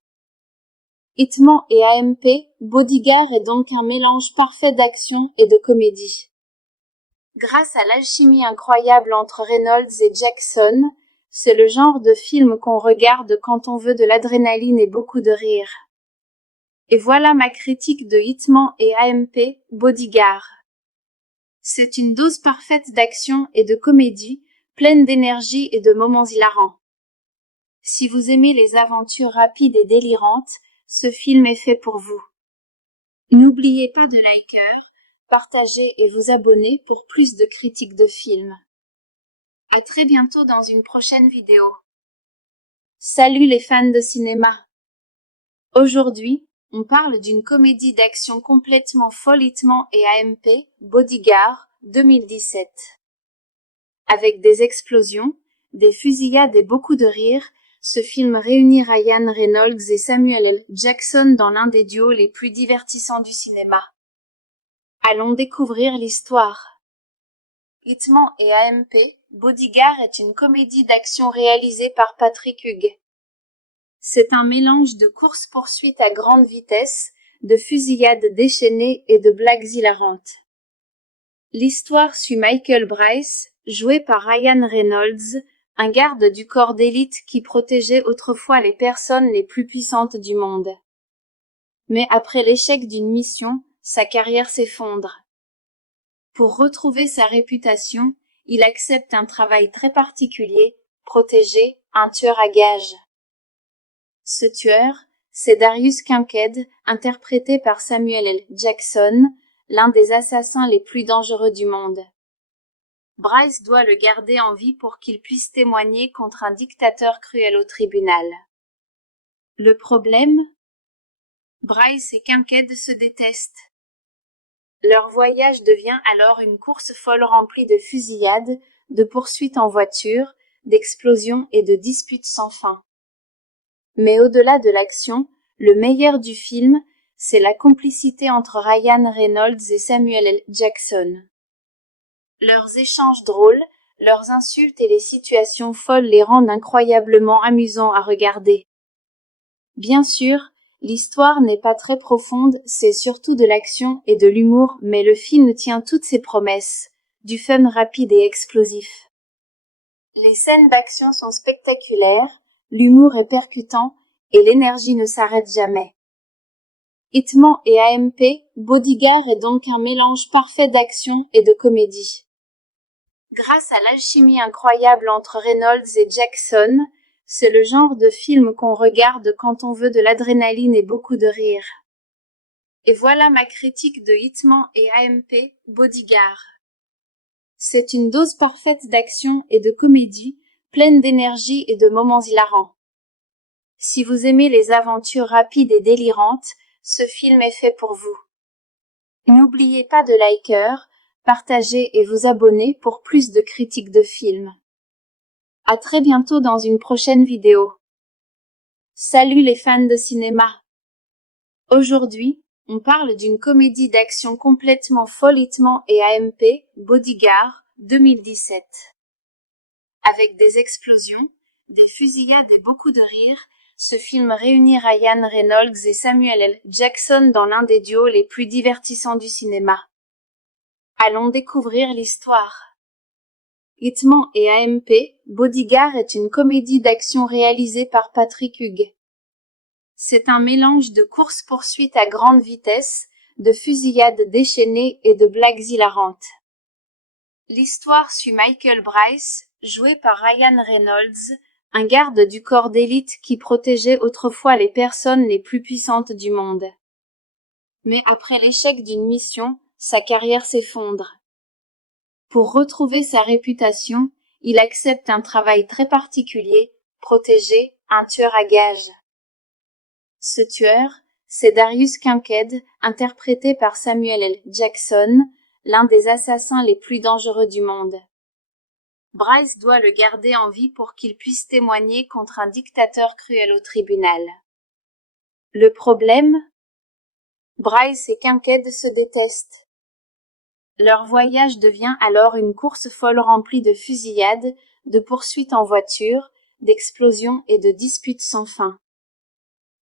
Hitman et AMP, Bodyguard est donc un mélange parfait d'action et de comédie. Grâce à l'alchimie incroyable entre Reynolds et Jackson, c'est le genre de film qu'on regarde quand on veut de l'adrénaline et beaucoup de rire. Et voilà ma critique de Hitman et AMP, Bodyguard. C'est une dose parfaite d'action et de comédie, pleine d'énergie et de moments hilarants. Si vous aimez les aventures rapides et délirantes, ce film est fait pour vous. N'oubliez pas de liker, partager et vous abonner pour plus de critiques de films. À très bientôt dans une prochaine vidéo. Salut les fans de cinéma. Aujourd'hui, on parle d'une comédie d'action complètement folle Hitman et AMP, Bodyguard, 2017. Avec des explosions, des fusillades et beaucoup de rire, ce film réunit Ryan Reynolds et Samuel L. Jackson dans l'un des duos les plus divertissants du cinéma. Allons découvrir l'histoire. Hitman et AMP, Bodyguard est une comédie d'action réalisée par Patrick Hugues. C'est un mélange de course-poursuite à grande vitesse, de fusillades déchaînées et de blagues hilarantes. L'histoire suit Michael Bryce, joué par Ryan Reynolds, un garde du corps d'élite qui protégeait autrefois les personnes les plus puissantes du monde. Mais après l'échec d'une mission, sa carrière s'effondre. Pour retrouver sa réputation, il accepte un travail très particulier, protéger un tueur à gages. Ce tueur, c'est Darius Kincaid, interprété par Samuel L. Jackson, l'un des assassins les plus dangereux du monde. Bryce doit le garder en vie pour qu'il puisse témoigner contre un dictateur cruel au tribunal. Le problème? Bryce et Kincaid se détestent. Leur voyage devient alors une course folle remplie de fusillades, de poursuites en voiture, d'explosions et de disputes sans fin. Mais au-delà de l'action, le meilleur du film, c'est la complicité entre Ryan Reynolds et Samuel L. Jackson. Leurs échanges drôles, Leurs insultes et les situations folles les rendent incroyablement amusants à regarder. Bien sûr, l'histoire n'est pas très profonde, c'est surtout de l'action et de l'humour, mais le film tient toutes ses promesses, du fun rapide et explosif. Les scènes d'action sont spectaculaires, l'humour est percutant, et l'énergie ne s'arrête jamais. Hitman et AMP, Bodyguard est donc un mélange parfait d'action et de comédie. Grâce à l'alchimie incroyable entre Reynolds et Jackson, c'est le genre de film qu'on regarde quand on veut de l'adrénaline et beaucoup de rire. Et voilà ma critique de Hitman et AMP, Bodyguard. C'est une dose parfaite d'action et de comédie, pleine d'énergie et de moments hilarants. Si vous aimez les aventures rapides et délirantes, ce film est fait pour vous. N'oubliez pas de liker, partager et vous abonner pour plus de critiques de films. À très bientôt dans une prochaine vidéo. Salut les fans de cinéma. Aujourd'hui, on parle d'une comédie d'action complètement folle Hitman et AMP, Bodyguard, 2017. Avec des explosions, des fusillades et beaucoup de rires, ce film réunit Ryan Reynolds et Samuel L. Jackson dans l'un des duos les plus divertissants du cinéma. Allons découvrir l'histoire. Hitman et AMP, Bodyguard est une comédie d'action réalisée par Patrick Hugues. C'est un mélange de course-poursuite à grande vitesse, de fusillades déchaînées et de blagues hilarantes. L'histoire suit Michael Bryce, joué par Ryan Reynolds, un garde du corps d'élite qui protégeait autrefois les personnes les plus puissantes du monde. Mais après l'échec d'une mission, sa carrière s'effondre. Pour retrouver sa réputation, il accepte un travail très particulier, protéger un tueur à gages. Ce tueur, c'est Darius Kincaid, interprété par Samuel L. Jackson, l'un des assassins les plus dangereux du monde. Bryce doit le garder en vie pour qu'il puisse témoigner contre un dictateur cruel au tribunal. Le problème? Bryce et Kincaid se détestent. Leur voyage devient alors une course folle remplie de fusillades, de poursuites en voiture, d'explosions et de disputes sans fin.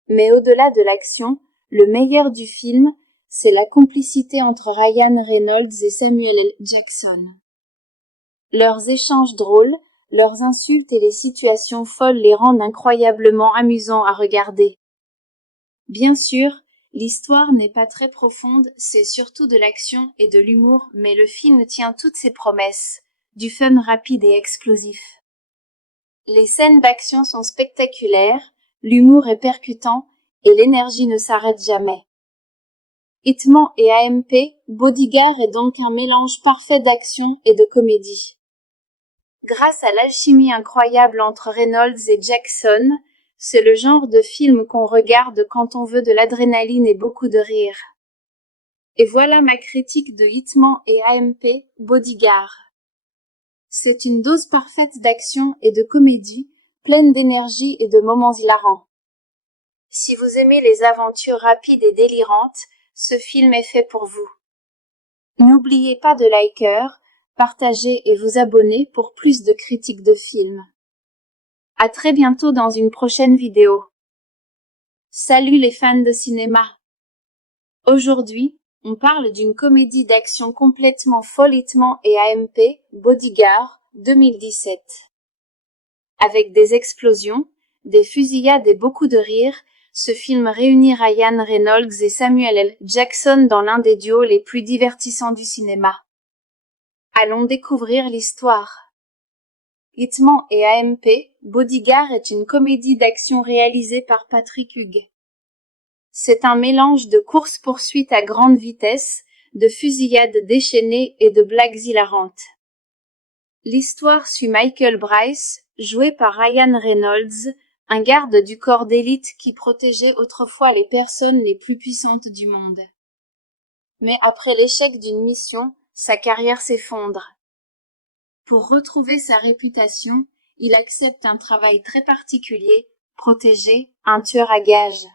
Mais au-delà de l'action, le meilleur du film, c'est la complicité entre Ryan Reynolds et Samuel L. Jackson. Leurs échanges drôles, leurs insultes et les situations folles les rendent incroyablement amusants à regarder. Bien sûr, l'histoire n'est pas très profonde, c'est surtout de l'action et de l'humour, mais le film tient toutes ses promesses, du fun rapide et explosif. Les scènes d'action sont spectaculaires, l'humour est percutant, et l'énergie ne s'arrête jamais. Hitman et AMP, Bodyguard est donc un mélange parfait d'action et de comédie. Grâce à l'alchimie incroyable entre Reynolds et Jackson, c'est le genre de film qu'on regarde quand on veut de l'adrénaline et beaucoup de rire. Et voilà ma critique de Hitman et AMP, Bodyguard. C'est une dose parfaite d'action et de comédie, pleine d'énergie et de moments hilarants. Si vous aimez les aventures rapides et délirantes, ce film est fait pour vous. N'oubliez pas de liker, partager et vous abonner pour plus de critiques de films. À très bientôt dans une prochaine vidéo. Salut les fans de cinéma. Aujourd'hui, on parle d'une comédie d'action complètement folle Hitman et AMP, Bodyguard, 2017. Avec des explosions, des fusillades et beaucoup de rires, ce film réunit Ryan Reynolds et Samuel L. Jackson dans l'un des duos les plus divertissants du cinéma. Allons découvrir l'histoire. Hitman et AMP, Bodyguard est une comédie d'action réalisée par Patrick Hugues. C'est un mélange de course-poursuite à grande vitesse, de fusillades déchaînées et de blagues hilarantes. L'histoire suit Michael Bryce, joué par Ryan Reynolds, un garde du corps d'élite qui protégeait autrefois les personnes les plus puissantes du monde. Mais après l'échec d'une mission, sa carrière s'effondre. Pour retrouver sa réputation, il accepte un travail très particulier, protéger un tueur à gages.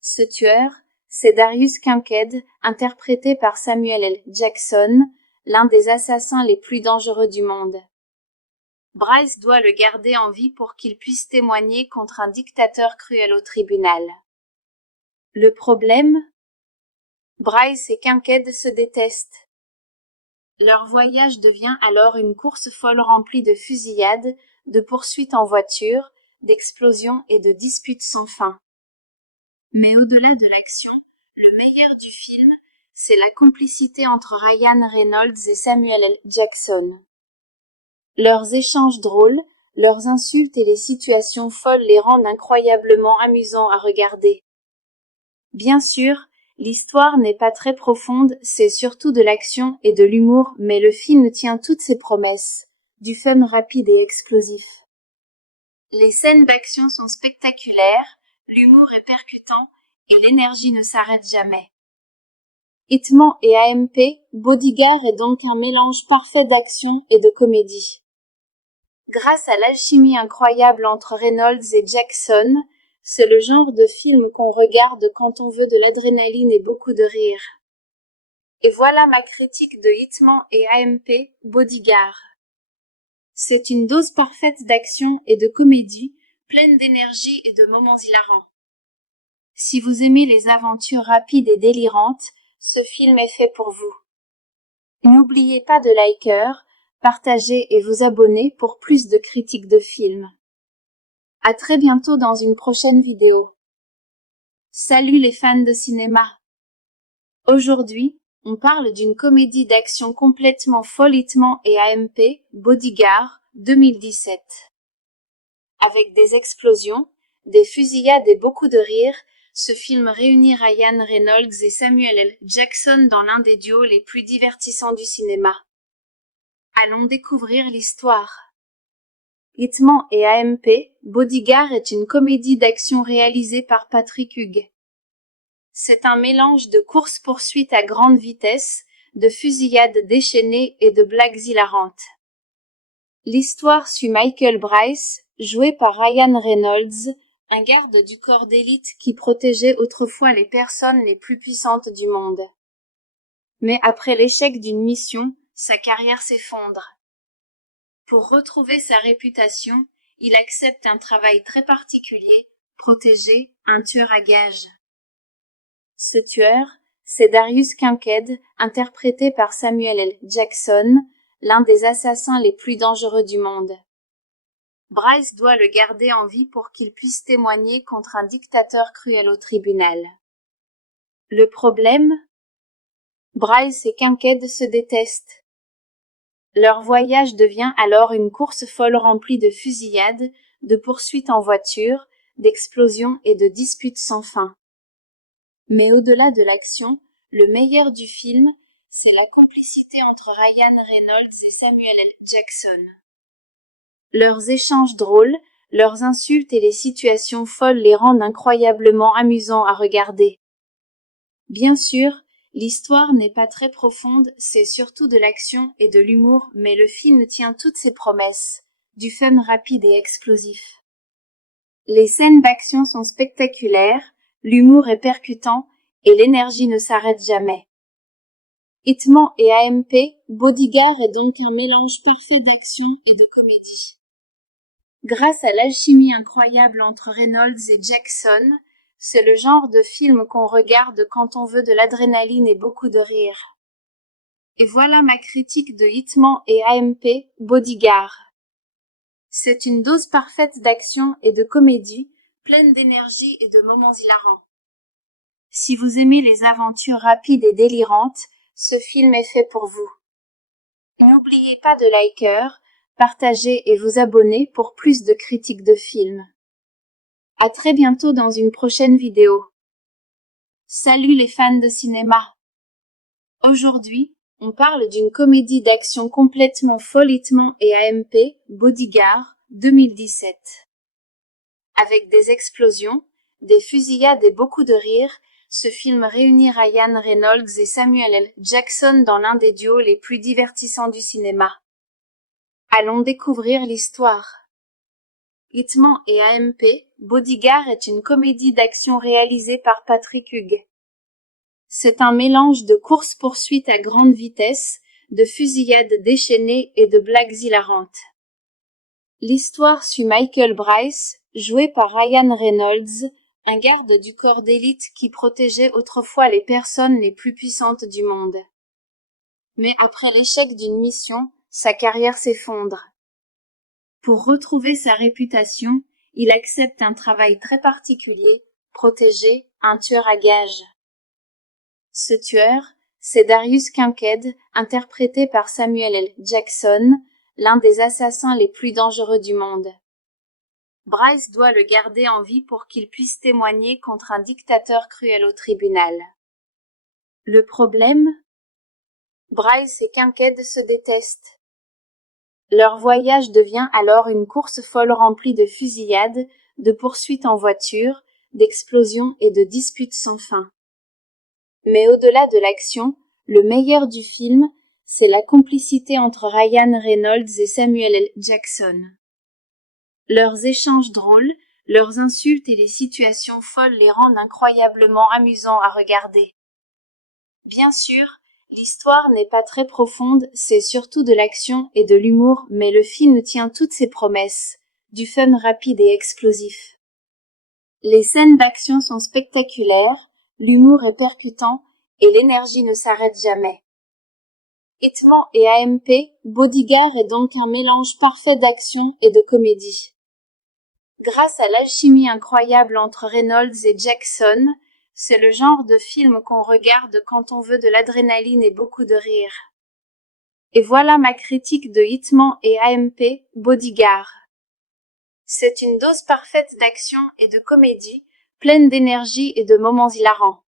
Ce tueur, c'est Darius Kincaid, interprété par Samuel L. Jackson, l'un des assassins les plus dangereux du monde. Bryce doit le garder en vie pour qu'il puisse témoigner contre un dictateur cruel au tribunal. Le problème? Bryce et Kincaid se détestent. Leur voyage devient alors une course folle remplie de fusillades, de poursuites en voiture, d'explosions et de disputes sans fin. Mais au-delà de l'action, le meilleur du film, c'est la complicité entre Ryan Reynolds et Samuel L. Jackson. Leurs échanges drôles, leurs insultes et les situations folles les rendent incroyablement amusants à regarder. Bien sûr, l'histoire n'est pas très profonde, c'est surtout de l'action et de l'humour, mais le film tient toutes ses promesses, du fun rapide et explosif. Les scènes d'action sont spectaculaires, l'humour est percutant, et l'énergie ne s'arrête jamais. Hitman et AMP, Bodyguard est donc un mélange parfait d'action et de comédie. Grâce à l'alchimie incroyable entre Reynolds et Jackson, c'est le genre de film qu'on regarde quand on veut de l'adrénaline et beaucoup de rire. Et voilà ma critique de Hitman et AMP, Bodyguard. C'est une dose parfaite d'action et de comédie, pleine d'énergie et de moments hilarants. Si vous aimez les aventures rapides et délirantes, ce film est fait pour vous. N'oubliez pas de liker, partager et vous abonner pour plus de critiques de films. À très bientôt dans une prochaine vidéo. Salut les fans de cinéma. Aujourd'hui, on parle d'une comédie d'action complètement folle Hitman et AMP, Bodyguard, 2017. Avec des explosions, des fusillades et beaucoup de rires, ce film réunit Ryan Reynolds et Samuel L. Jackson dans l'un des duos les plus divertissants du cinéma. Allons découvrir l'histoire. Hitman et AMP, Bodyguard est une comédie d'action réalisée par Patrick Hugues. C'est un mélange de courses-poursuites à grande vitesse, de fusillades déchaînées et de blagues hilarantes. L'histoire suit Michael Bryce, joué par Ryan Reynolds, un garde du corps d'élite qui protégeait autrefois les personnes les plus puissantes du monde. Mais après l'échec d'une mission, sa carrière s'effondre. Pour retrouver sa réputation, il accepte un travail très particulier, protéger un tueur à gages. Ce tueur, c'est Darius Kincaid, interprété par Samuel L. Jackson, l'un des assassins les plus dangereux du monde. Bryce doit le garder en vie pour qu'il puisse témoigner contre un dictateur cruel au tribunal. Le problème? Bryce et Kincaid se détestent. Leur voyage devient alors une course folle remplie de fusillades, de poursuites en voiture, d'explosions et de disputes sans fin. Mais au-delà de l'action, le meilleur du film, c'est la complicité entre Ryan Reynolds et Samuel L. Jackson. Leurs échanges drôles, leurs insultes et les situations folles les rendent incroyablement amusants à regarder. Bien sûr, l'histoire n'est pas très profonde, c'est surtout de l'action et de l'humour, mais le film tient toutes ses promesses, du fun rapide et explosif. Les scènes d'action sont spectaculaires, l'humour est percutant, et l'énergie ne s'arrête jamais. Hitman et AMP, Bodyguard est donc un mélange parfait d'action et de comédie. Grâce à l'alchimie incroyable entre Reynolds et Jackson, c'est le genre de film qu'on regarde quand on veut de l'adrénaline et beaucoup de rire. Et voilà ma critique de Hitman et AMP, Bodyguard. C'est une dose parfaite d'action et de comédie, pleine d'énergie et de moments hilarants. Si vous aimez les aventures rapides et délirantes, ce film est fait pour vous. N'oubliez pas de liker, partager et vous abonner pour plus de critiques de films. À très bientôt dans une prochaine vidéo. Salut les fans de cinéma. Aujourd'hui, on parle d'une comédie d'action complètement folle Hitman et AMP, Bodyguard, 2017. Avec des explosions, des fusillades et beaucoup de rires, ce film réunit Ryan Reynolds et Samuel L. Jackson dans l'un des duos les plus divertissants du cinéma. Allons découvrir l'histoire. Hitman et AMP, Bodyguard est une comédie d'action réalisée par Patrick Hugues. C'est un mélange de courses-poursuites à grande vitesse, de fusillades déchaînées et de blagues hilarantes. L'histoire suit Michael Bryce, joué par Ryan Reynolds, un garde du corps d'élite qui protégeait autrefois les personnes les plus puissantes du monde. Mais après l'échec d'une mission, sa carrière s'effondre. Pour retrouver sa réputation, il accepte un travail très particulier, protéger un tueur à gages. Ce tueur, c'est Darius Kincaid, interprété par Samuel L. Jackson, l'un des assassins les plus dangereux du monde. Bryce doit le garder en vie pour qu'il puisse témoigner contre un dictateur cruel au tribunal. Le problème? Bryce et Kincaid se détestent. Leur voyage devient alors une course folle remplie de fusillades, de poursuites en voiture, d'explosions et de disputes sans fin. Mais au-delà de l'action, le meilleur du film, c'est la complicité entre Ryan Reynolds et Samuel L. Jackson. Leurs échanges drôles, leurs insultes et les situations folles les rendent incroyablement amusants à regarder. Bien sûr, l'histoire n'est pas très profonde, c'est surtout de l'action et de l'humour, mais le film tient toutes ses promesses, du fun rapide et explosif. Les scènes d'action sont spectaculaires, l'humour est percutant, et l'énergie ne s'arrête jamais. Hitman et AMP, Bodyguard est donc un mélange parfait d'action et de comédie. Grâce à l'alchimie incroyable entre Reynolds et Jackson, c'est le genre de film qu'on regarde quand on veut de l'adrénaline et beaucoup de rire. Et voilà ma critique de Hitman et AMP, Bodyguard. C'est une dose parfaite d'action et de comédie, pleine d'énergie et de moments hilarants.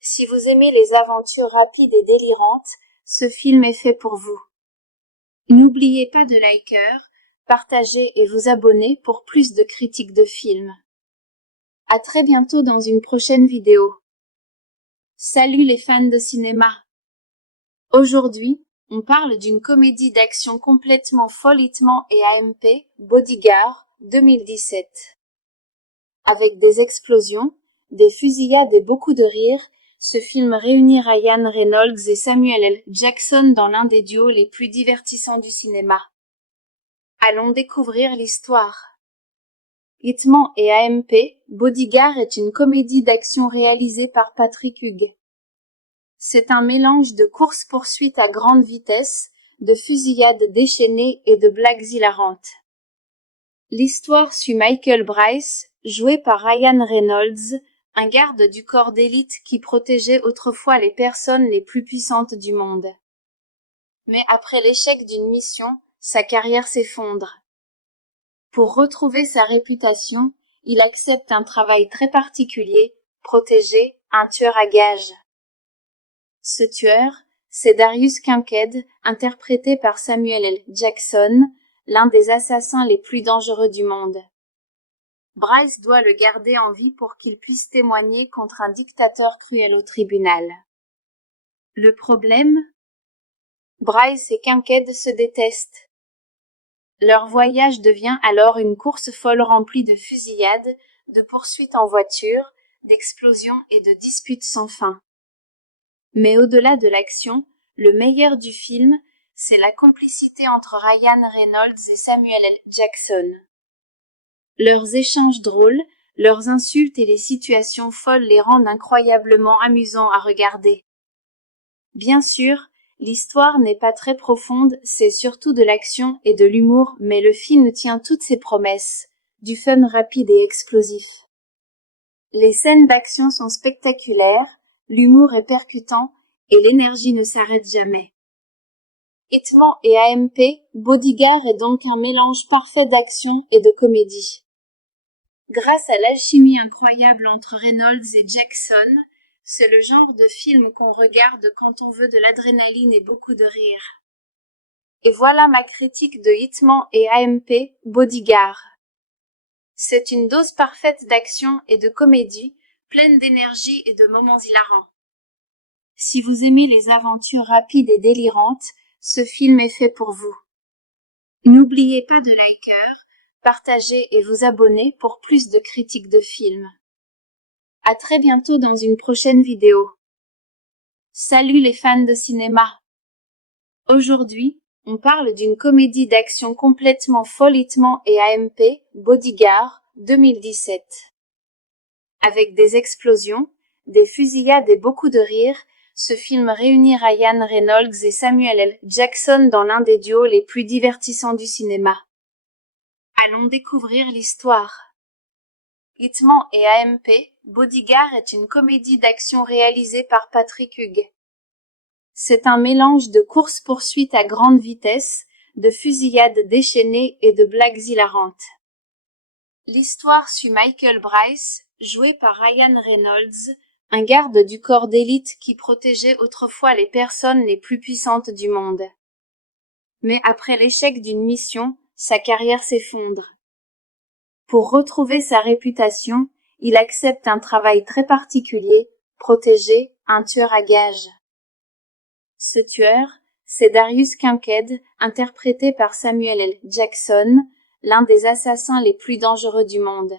Si vous aimez les aventures rapides et délirantes, ce film est fait pour vous. N'oubliez pas de liker, partager et vous abonner pour plus de critiques de films. À très bientôt dans une prochaine vidéo. Salut les fans de cinéma. Aujourd'hui, on parle d'une comédie d'action complètement folle Hitman et AMP, Bodyguard, 2017. Avec des explosions, des fusillades et beaucoup de rires, ce film réunit Ryan Reynolds et Samuel L. Jackson dans l'un des duos les plus divertissants du cinéma. Allons découvrir l'histoire. Hitman et AMP, Bodyguard est une comédie d'action réalisée par Patrick Hugues. C'est un mélange de courses-poursuites à grande vitesse, de fusillades déchaînées et de blagues hilarantes. L'histoire suit Michael Bryce, joué par Ryan Reynolds, un garde du corps d'élite qui protégeait autrefois les personnes les plus puissantes du monde. Mais après l'échec d'une mission, sa carrière s'effondre. Pour retrouver sa réputation, il accepte un travail très particulier, protéger un tueur à gages. Ce tueur, c'est Darius Kincaid, interprété par Samuel L. Jackson, l'un des assassins les plus dangereux du monde. Bryce doit le garder en vie pour qu'il puisse témoigner contre un dictateur cruel au tribunal. Le problème? Bryce et Kincaid se détestent. Leur voyage devient alors une course folle remplie de fusillades, de poursuites en voiture, d'explosions et de disputes sans fin. Mais au-delà de l'action, le meilleur du film, c'est la complicité entre Ryan Reynolds et Samuel L. Jackson. Leurs échanges drôles, leurs insultes et les situations folles les rendent incroyablement amusants à regarder. Bien sûr, l'histoire n'est pas très profonde, c'est surtout de l'action et de l'humour, mais le film tient toutes ses promesses, du fun rapide et explosif. Les scènes d'action sont spectaculaires, l'humour est percutant, et l'énergie ne s'arrête jamais. Hitman et AMP, Bodyguard est donc un mélange parfait d'action et de comédie. Grâce à l'alchimie incroyable entre Reynolds et Jackson, c'est le genre de film qu'on regarde quand on veut de l'adrénaline et beaucoup de rire. Et voilà ma critique de Hitman et AMP, Bodyguard. C'est une dose parfaite d'action et de comédie, pleine d'énergie et de moments hilarants. Si vous aimez les aventures rapides et délirantes, ce film est fait pour vous. N'oubliez pas de liker, partager et vous abonner pour plus de critiques de films. À très bientôt dans une prochaine vidéo. Salut les fans de cinéma. Aujourd'hui, on parle d'une comédie d'action complètement folle Hitman et AMP, Bodyguard, 2017. Avec des explosions, des fusillades et beaucoup de rires, ce film réunit Ryan Reynolds et Samuel L. Jackson dans l'un des duos les plus divertissants du cinéma. Allons découvrir l'histoire. Hitman et AMP, Bodyguard est une comédie d'action réalisée par Patrick Hugues. C'est un mélange de course-poursuite à grande vitesse, de fusillades déchaînées et de blagues hilarantes. L'histoire suit Michael Bryce, joué par Ryan Reynolds, un garde du corps d'élite qui protégeait autrefois les personnes les plus puissantes du monde. Mais après l'échec d'une mission, sa carrière s'effondre. Pour retrouver sa réputation, il accepte un travail très particulier, protéger un tueur à gages. Ce tueur, c'est Darius Kincaid, interprété par Samuel L. Jackson, l'un des assassins les plus dangereux du monde.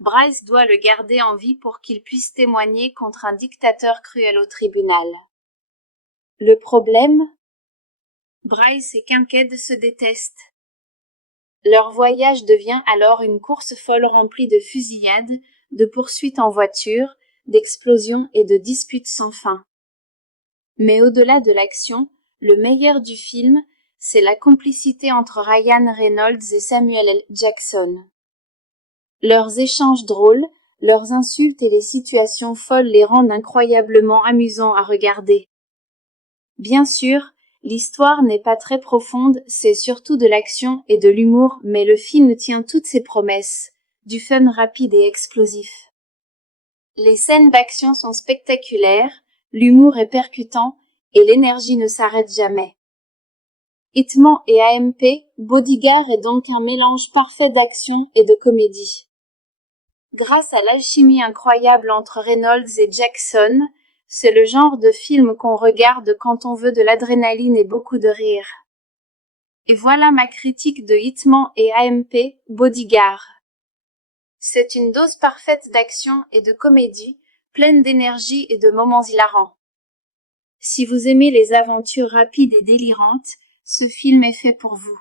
Bryce doit le garder en vie pour qu'il puisse témoigner contre un dictateur cruel au tribunal. Le problème? Bryce et Kincaid se détestent. Leur voyage devient alors une course folle remplie de fusillades, de poursuites en voiture, d'explosions et de disputes sans fin. Mais au-delà de l'action, le meilleur du film, c'est la complicité entre Ryan Reynolds et Samuel L. Jackson. Leurs échanges drôles, leurs insultes et les situations folles les rendent incroyablement amusants à regarder. Bien sûr, l'histoire n'est pas très profonde, c'est surtout de l'action et de l'humour, mais le film tient toutes ses promesses, du fun rapide et explosif. Les scènes d'action sont spectaculaires, l'humour est percutant, et l'énergie ne s'arrête jamais. Hitman et AMP, Bodyguard est donc un mélange parfait d'action et de comédie. Grâce à l'alchimie incroyable entre Reynolds et Jackson, c'est le genre de film qu'on regarde quand on veut de l'adrénaline et beaucoup de rire. Et voilà ma critique de Hitman et AMP, Bodyguard. C'est une dose parfaite d'action et de comédie, pleine d'énergie et de moments hilarants. Si vous aimez les aventures rapides et délirantes, ce film est fait pour vous.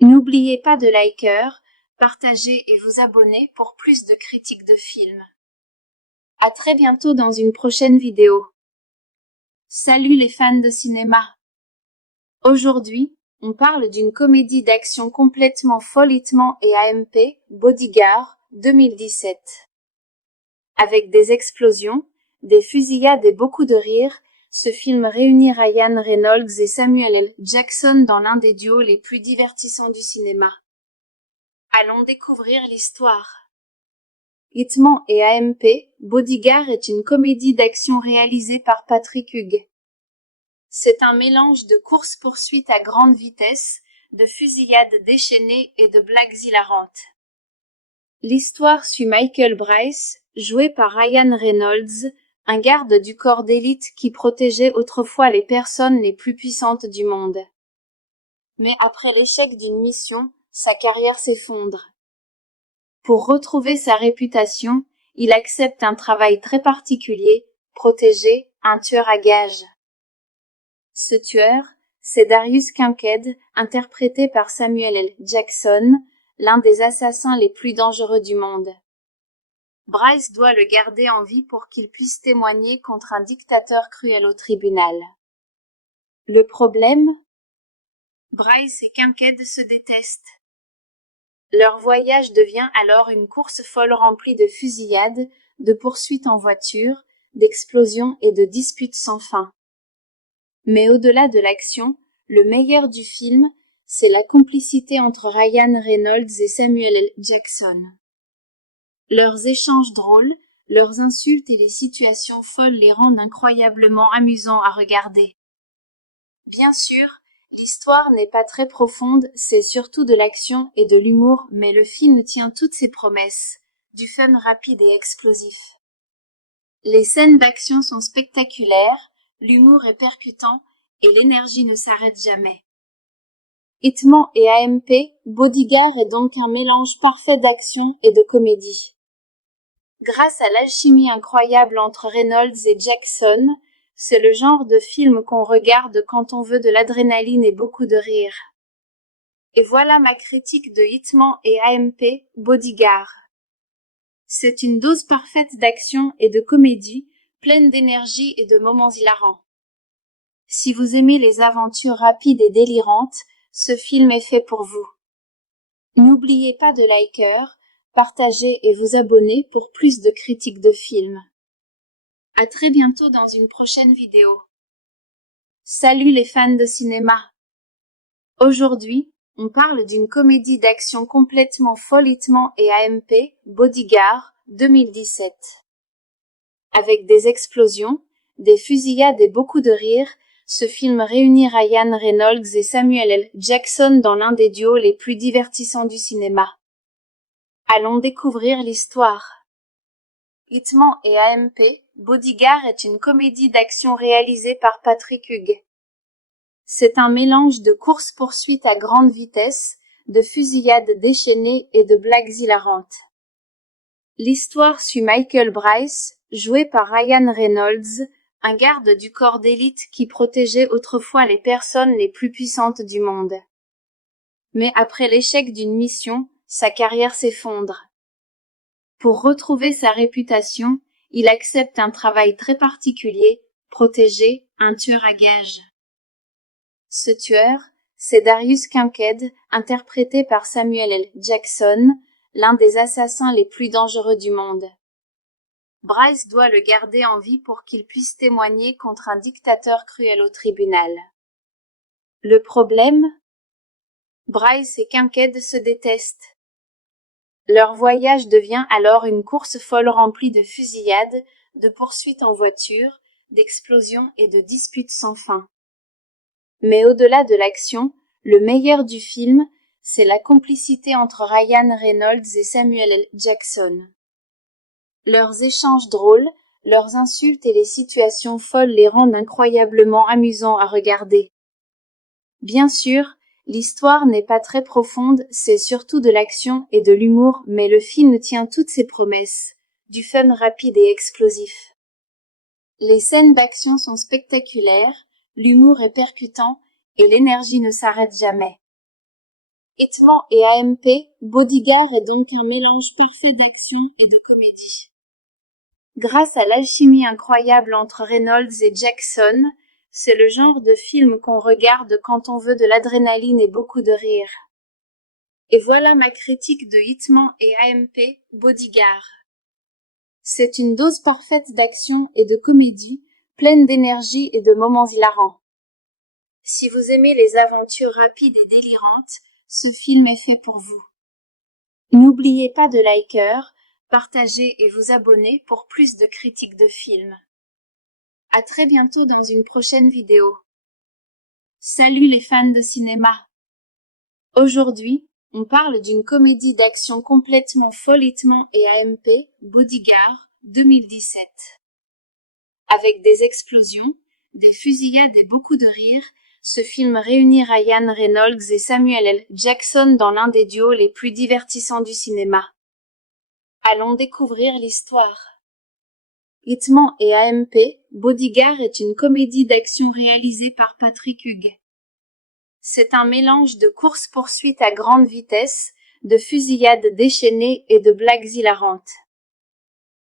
N'oubliez pas de liker, partager et vous abonner pour plus de critiques de films. À très bientôt dans une prochaine vidéo. Salut les fans de cinéma. Aujourd'hui, on parle d'une comédie d'action complètement folle Hitman et AMP, Bodyguard, 2017. Avec des explosions, des fusillades et beaucoup de rires, ce film réunit Ryan Reynolds et Samuel L. Jackson dans l'un des duos les plus divertissants du cinéma. Allons découvrir l'histoire. Hitman et AMP, Bodyguard est une comédie d'action réalisée par Patrick Hugues. C'est un mélange de course-poursuite à grande vitesse, de fusillades déchaînées et de blagues hilarantes. L'histoire suit Michael Bryce, joué par Ryan Reynolds, un garde du corps d'élite qui protégeait autrefois les personnes les plus puissantes du monde. Mais après l'échec d'une mission, sa carrière s'effondre. Pour retrouver sa réputation, il accepte un travail très particulier, protéger un tueur à gages. Ce tueur, c'est Darius Kincaid, interprété par Samuel L. Jackson, l'un des assassins les plus dangereux du monde. Bryce doit le garder en vie pour qu'il puisse témoigner contre un dictateur cruel au tribunal. Le problème? Bryce et Kincaid se détestent. Leur voyage devient alors une course folle remplie de fusillades, de poursuites en voiture, d'explosions et de disputes sans fin. Mais au-delà de l'action, le meilleur du film, c'est la complicité entre Ryan Reynolds et Samuel L. Jackson. Leurs échanges drôles, leurs insultes et les situations folles les rendent incroyablement amusants à regarder. Bien sûr, l'histoire n'est pas très profonde, c'est surtout de l'action et de l'humour, mais le film tient toutes ses promesses, du fun rapide et explosif. Les scènes d'action sont spectaculaires, l'humour est percutant et l'énergie ne s'arrête jamais. Hitman et AMP, Bodyguard est donc un mélange parfait d'action et de comédie. Grâce à l'alchimie incroyable entre Reynolds et Jackson, c'est le genre de film qu'on regarde quand on veut de l'adrénaline et beaucoup de rire. Et voilà ma critique de Hitman et AMP, Bodyguard. C'est une dose parfaite d'action et de comédie, pleine d'énergie et de moments hilarants. Si vous aimez les aventures rapides et délirantes, ce film est fait pour vous. N'oubliez pas de liker, partager et vous abonner pour plus de critiques de films. À très bientôt dans une prochaine vidéo. Salut les fans de cinéma. Aujourd'hui, on parle d'une comédie d'action complètement folle Hitman et AMP, Bodyguard, 2017. Avec des explosions, des fusillades et beaucoup de rire, ce film réunit Ryan Reynolds et Samuel L. Jackson dans l'un des duos les plus divertissants du cinéma. Allons découvrir l'histoire. Hitman et AMP, Bodyguard est une comédie d'action réalisée par Patrick Hugues. C'est un mélange de course-poursuite à grande vitesse, de fusillades déchaînées et de blagues hilarantes. L'histoire suit Michael Bryce, joué par Ryan Reynolds, un garde du corps d'élite qui protégeait autrefois les personnes les plus puissantes du monde. Mais après l'échec d'une mission, sa carrière s'effondre. Pour retrouver sa réputation, il accepte un travail très particulier, protéger un tueur à gages. Ce tueur, c'est Darius Kincaid, interprété par Samuel L. Jackson, l'un des assassins les plus dangereux du monde. Bryce doit le garder en vie pour qu'il puisse témoigner contre un dictateur cruel au tribunal. Le problème? Bryce et Kincaid se détestent. Leur voyage devient alors une course folle remplie de fusillades, de poursuites en voiture, d'explosions et de disputes sans fin. Mais au-delà de l'action, le meilleur du film, c'est la complicité entre Ryan Reynolds et Samuel L. Jackson. Leurs échanges drôles, leurs insultes et les situations folles les rendent incroyablement amusants à regarder. Bien sûr, l'histoire n'est pas très profonde, c'est surtout de l'action et de l'humour, mais le film tient toutes ses promesses, du fun rapide et explosif. Les scènes d'action sont spectaculaires, l'humour est percutant, et l'énergie ne s'arrête jamais. Hitman et AMP, Bodyguard est donc un mélange parfait d'action et de comédie. Grâce à l'alchimie incroyable entre Reynolds et Jackson, c'est le genre de film qu'on regarde quand on veut de l'adrénaline et beaucoup de rire. Et voilà ma critique de Hitman et AMP, Bodyguard. C'est une dose parfaite d'action et de comédie, pleine d'énergie et de moments hilarants. Si vous aimez les aventures rapides et délirantes, ce film est fait pour vous. N'oubliez pas de liker, partager et vous abonner pour plus de critiques de films. À très bientôt dans une prochaine vidéo. Salut les fans de cinéma. Aujourd'hui, on parle d'une comédie d'action complètement folle Hitman et AMP, Bodyguard, 2017. Avec des explosions, des fusillades et beaucoup de rire, ce film réunit Ryan Reynolds et Samuel L. Jackson dans l'un des duos les plus divertissants du cinéma. Allons découvrir l'histoire. Hitman et AMP, Bodyguard est une comédie d'action réalisée par Patrick Hugues. C'est un mélange de course-poursuite à grande vitesse, de fusillades déchaînées et de blagues hilarantes.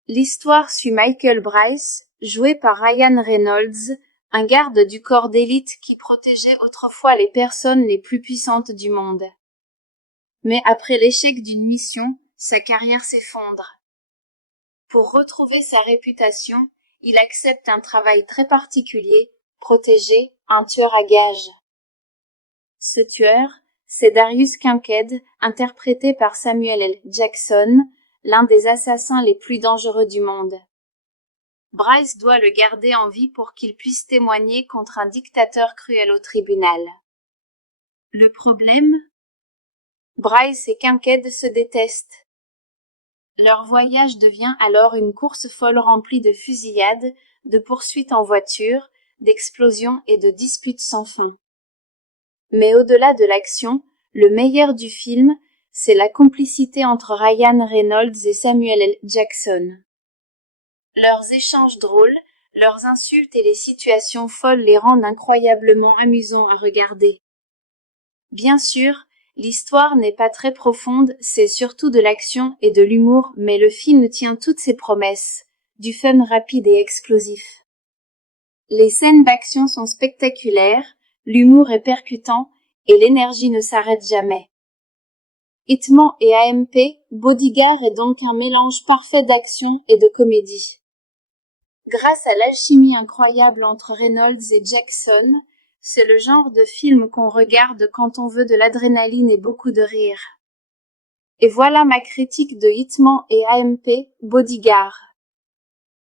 L'histoire suit Michael Bryce, joué par Ryan Reynolds, un garde du corps d'élite qui protégeait autrefois les personnes les plus puissantes du monde. Mais après l'échec d'une mission, sa carrière s'effondre. Pour retrouver sa réputation, il accepte un travail très particulier, protéger un tueur à gages. Ce tueur, c'est Darius Kincaid, interprété par Samuel L. Jackson, l'un des assassins les plus dangereux du monde. Bryce doit le garder en vie pour qu'il puisse témoigner contre un dictateur cruel au tribunal. Le problème? Bryce et Kincaid se détestent. Leur voyage devient alors une course folle remplie de fusillades, de poursuites en voiture, d'explosions et de disputes sans fin. Mais au-delà de l'action, le meilleur du film, c'est la complicité entre Ryan Reynolds et Samuel L. Jackson. Leurs échanges drôles, leurs insultes et les situations folles les rendent incroyablement amusants à regarder. Bien sûr, l'histoire n'est pas très profonde, c'est surtout de l'action et de l'humour, mais le film tient toutes ses promesses, du fun rapide et explosif. Les scènes d'action sont spectaculaires, l'humour est percutant, et l'énergie ne s'arrête jamais. Hitman et AMP, Bodyguard est donc un mélange parfait d'action et de comédie. Grâce à l'alchimie incroyable entre Reynolds et Jackson, c'est le genre de film qu'on regarde quand on veut de l'adrénaline et beaucoup de rire. Et voilà ma critique de Hitman et AMP, Bodyguard.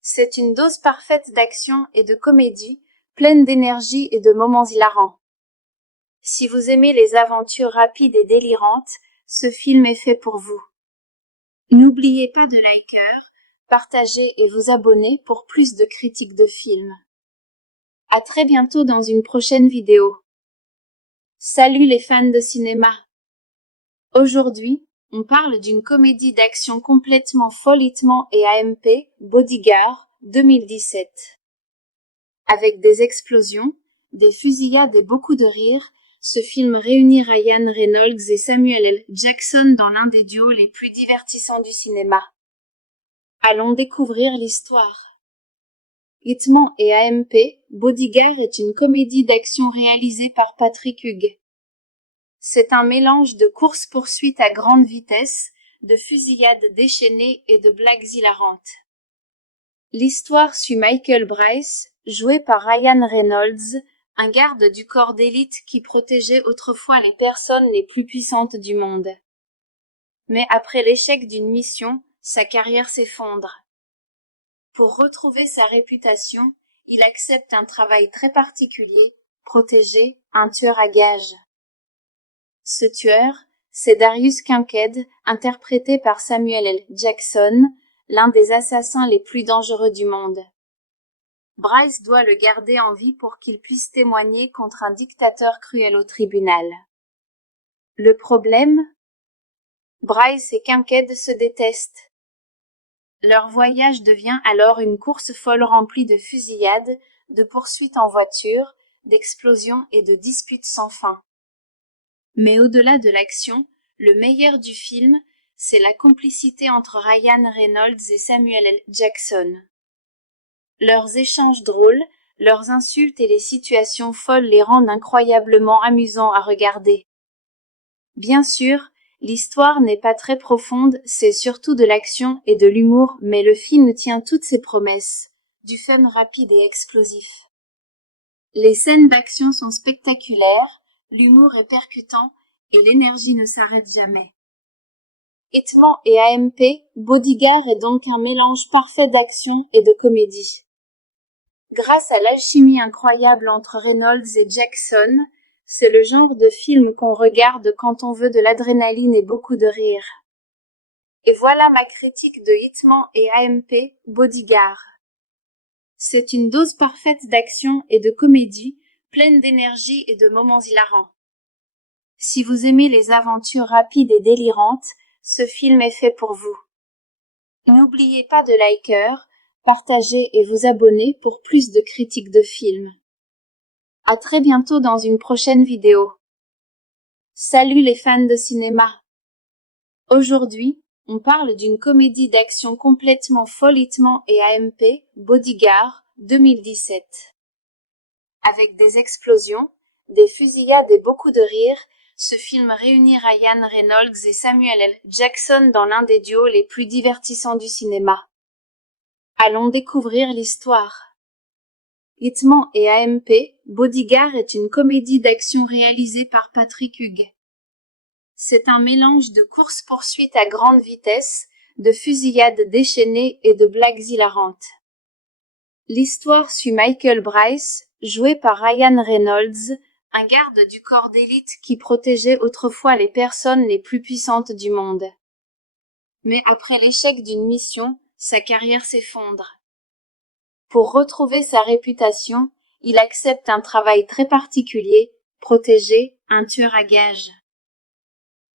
C'est une dose parfaite d'action et de comédie, pleine d'énergie et de moments hilarants. Si vous aimez les aventures rapides et délirantes, ce film est fait pour vous. N'oubliez pas de liker, partager et vous abonner pour plus de critiques de films. À très bientôt dans une prochaine vidéo. Salut les fans de cinéma. Aujourd'hui, on parle d'une comédie d'action complètement folle Hitman et AMP, Bodyguard, 2017. Avec des explosions, des fusillades et beaucoup de rires, ce film réunit Ryan Reynolds et Samuel L. Jackson dans l'un des duos les plus divertissants du cinéma. Allons découvrir l'histoire. Hitman et AMP, Bodyguard est une comédie d'action réalisée par Patrick Hugues. C'est un mélange de course-poursuite à grande vitesse, de fusillades déchaînées et de blagues hilarantes. L'histoire suit Michael Bryce, joué par Ryan Reynolds, un garde du corps d'élite qui protégeait autrefois les personnes les plus puissantes du monde. Mais après l'échec d'une mission, sa carrière s'effondre. Pour retrouver sa réputation, il accepte un travail très particulier, protéger un tueur à gages. Ce tueur, c'est Darius Kincaid, interprété par Samuel L. Jackson, l'un des assassins les plus dangereux du monde. Bryce doit le garder en vie pour qu'il puisse témoigner contre un dictateur cruel au tribunal. Le problème? Bryce et Kincaid se détestent. Leur voyage devient alors une course folle remplie de fusillades, de poursuites en voiture, d'explosions et de disputes sans fin. Mais au-delà de l'action, le meilleur du film, c'est la complicité entre Ryan Reynolds et Samuel L. Jackson. Leurs échanges drôles, leurs insultes et les situations folles les rendent incroyablement amusants à regarder. Bien sûr, l'histoire n'est pas très profonde, c'est surtout de l'action et de l'humour, mais le film tient toutes ses promesses, du fun rapide et explosif. Les scènes d'action sont spectaculaires, l'humour est percutant, et l'énergie ne s'arrête jamais. Hitman et AMP, Bodyguard est donc un mélange parfait d'action et de comédie. Grâce à l'alchimie incroyable entre Reynolds et Jackson, c'est le genre de film qu'on regarde quand on veut de l'adrénaline et beaucoup de rire. Et voilà ma critique de Hitman et AMP, Bodyguard. C'est une dose parfaite d'action et de comédie, pleine d'énergie et de moments hilarants. Si vous aimez les aventures rapides et délirantes, ce film est fait pour vous. N'oubliez pas de liker, partager et vous abonner pour plus de critiques de films. À très bientôt dans une prochaine vidéo. Salut les fans de cinéma. Aujourd'hui, on parle d'une comédie d'action complètement folle Hitman et AMP, Bodyguard, 2017. Avec des explosions, des fusillades et beaucoup de rires, ce film réunit Ryan Reynolds et Samuel L. Jackson dans l'un des duos les plus divertissants du cinéma. Allons découvrir l'histoire. Hitman et AMP, Bodyguard est une comédie d'action réalisée par Patrick Hugues. C'est un mélange de course-poursuite à grande vitesse, de fusillades déchaînées et de blagues hilarantes. L'histoire suit Michael Bryce, joué par Ryan Reynolds, un garde du corps d'élite qui protégeait autrefois les personnes les plus puissantes du monde. Mais après l'échec d'une mission, sa carrière s'effondre. Pour retrouver sa réputation, il accepte un travail très particulier, protéger un tueur à gages.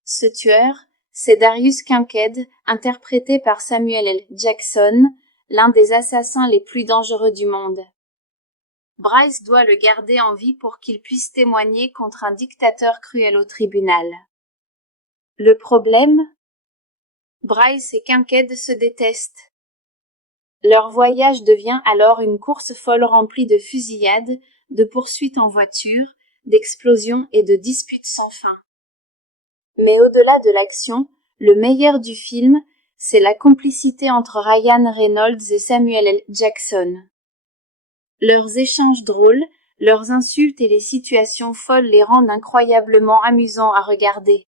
Ce tueur, c'est Darius Kincaid, interprété par Samuel L. Jackson, l'un des assassins les plus dangereux du monde. Bryce doit le garder en vie pour qu'il puisse témoigner contre un dictateur cruel au tribunal. Le problème? Bryce et Kincaid se détestent. Leur voyage devient alors une course folle remplie de fusillades, de poursuites en voiture, d'explosions et de disputes sans fin. Mais au-delà de l'action, le meilleur du film, c'est la complicité entre Ryan Reynolds et Samuel L. Jackson. Leurs échanges drôles, leurs insultes et les situations folles les rendent incroyablement amusants à regarder.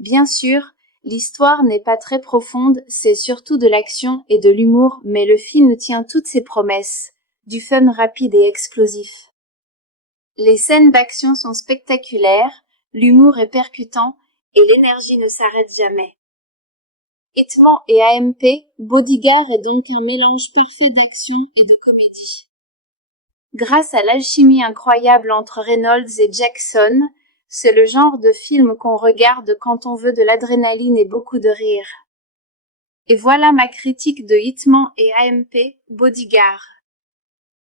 Bien sûr, l'histoire n'est pas très profonde, c'est surtout de l'action et de l'humour, mais le film tient toutes ses promesses, du fun rapide et explosif. Les scènes d'action sont spectaculaires, l'humour est percutant, et l'énergie ne s'arrête jamais. Hitman et AMP, Bodyguard est donc un mélange parfait d'action et de comédie. Grâce à l'alchimie incroyable entre Reynolds et Jackson, c'est le genre de film qu'on regarde quand on veut de l'adrénaline et beaucoup de rire. Et voilà ma critique de Hitman et AMP, Bodyguard.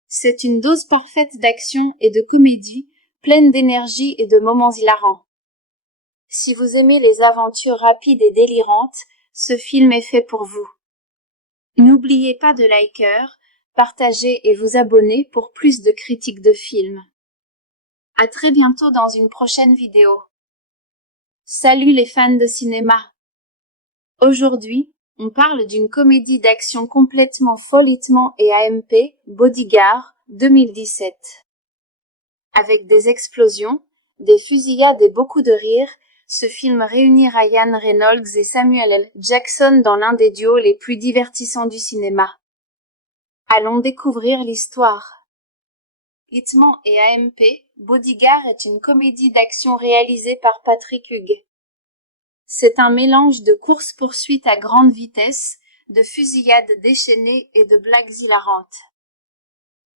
C'est une dose parfaite d'action et de comédie, pleine d'énergie et de moments hilarants. Si vous aimez les aventures rapides et délirantes, ce film est fait pour vous. N'oubliez pas de liker, partager et vous abonner pour plus de critiques de films. À très bientôt dans une prochaine vidéo. Salut les fans de cinéma. Aujourd'hui, on parle d'une comédie d'action complètement folle Hitman et AMP, Bodyguard, 2017. Avec des explosions, des fusillades et beaucoup de rires, ce film réunit Ryan Reynolds et Samuel L. Jackson dans l'un des duos les plus divertissants du cinéma. Allons découvrir l'histoire. Hitman et AMP, Bodyguard est une comédie d'action réalisée par Patrick Hugues. C'est un mélange de courses-poursuites à grande vitesse, de fusillades déchaînées et de blagues hilarantes.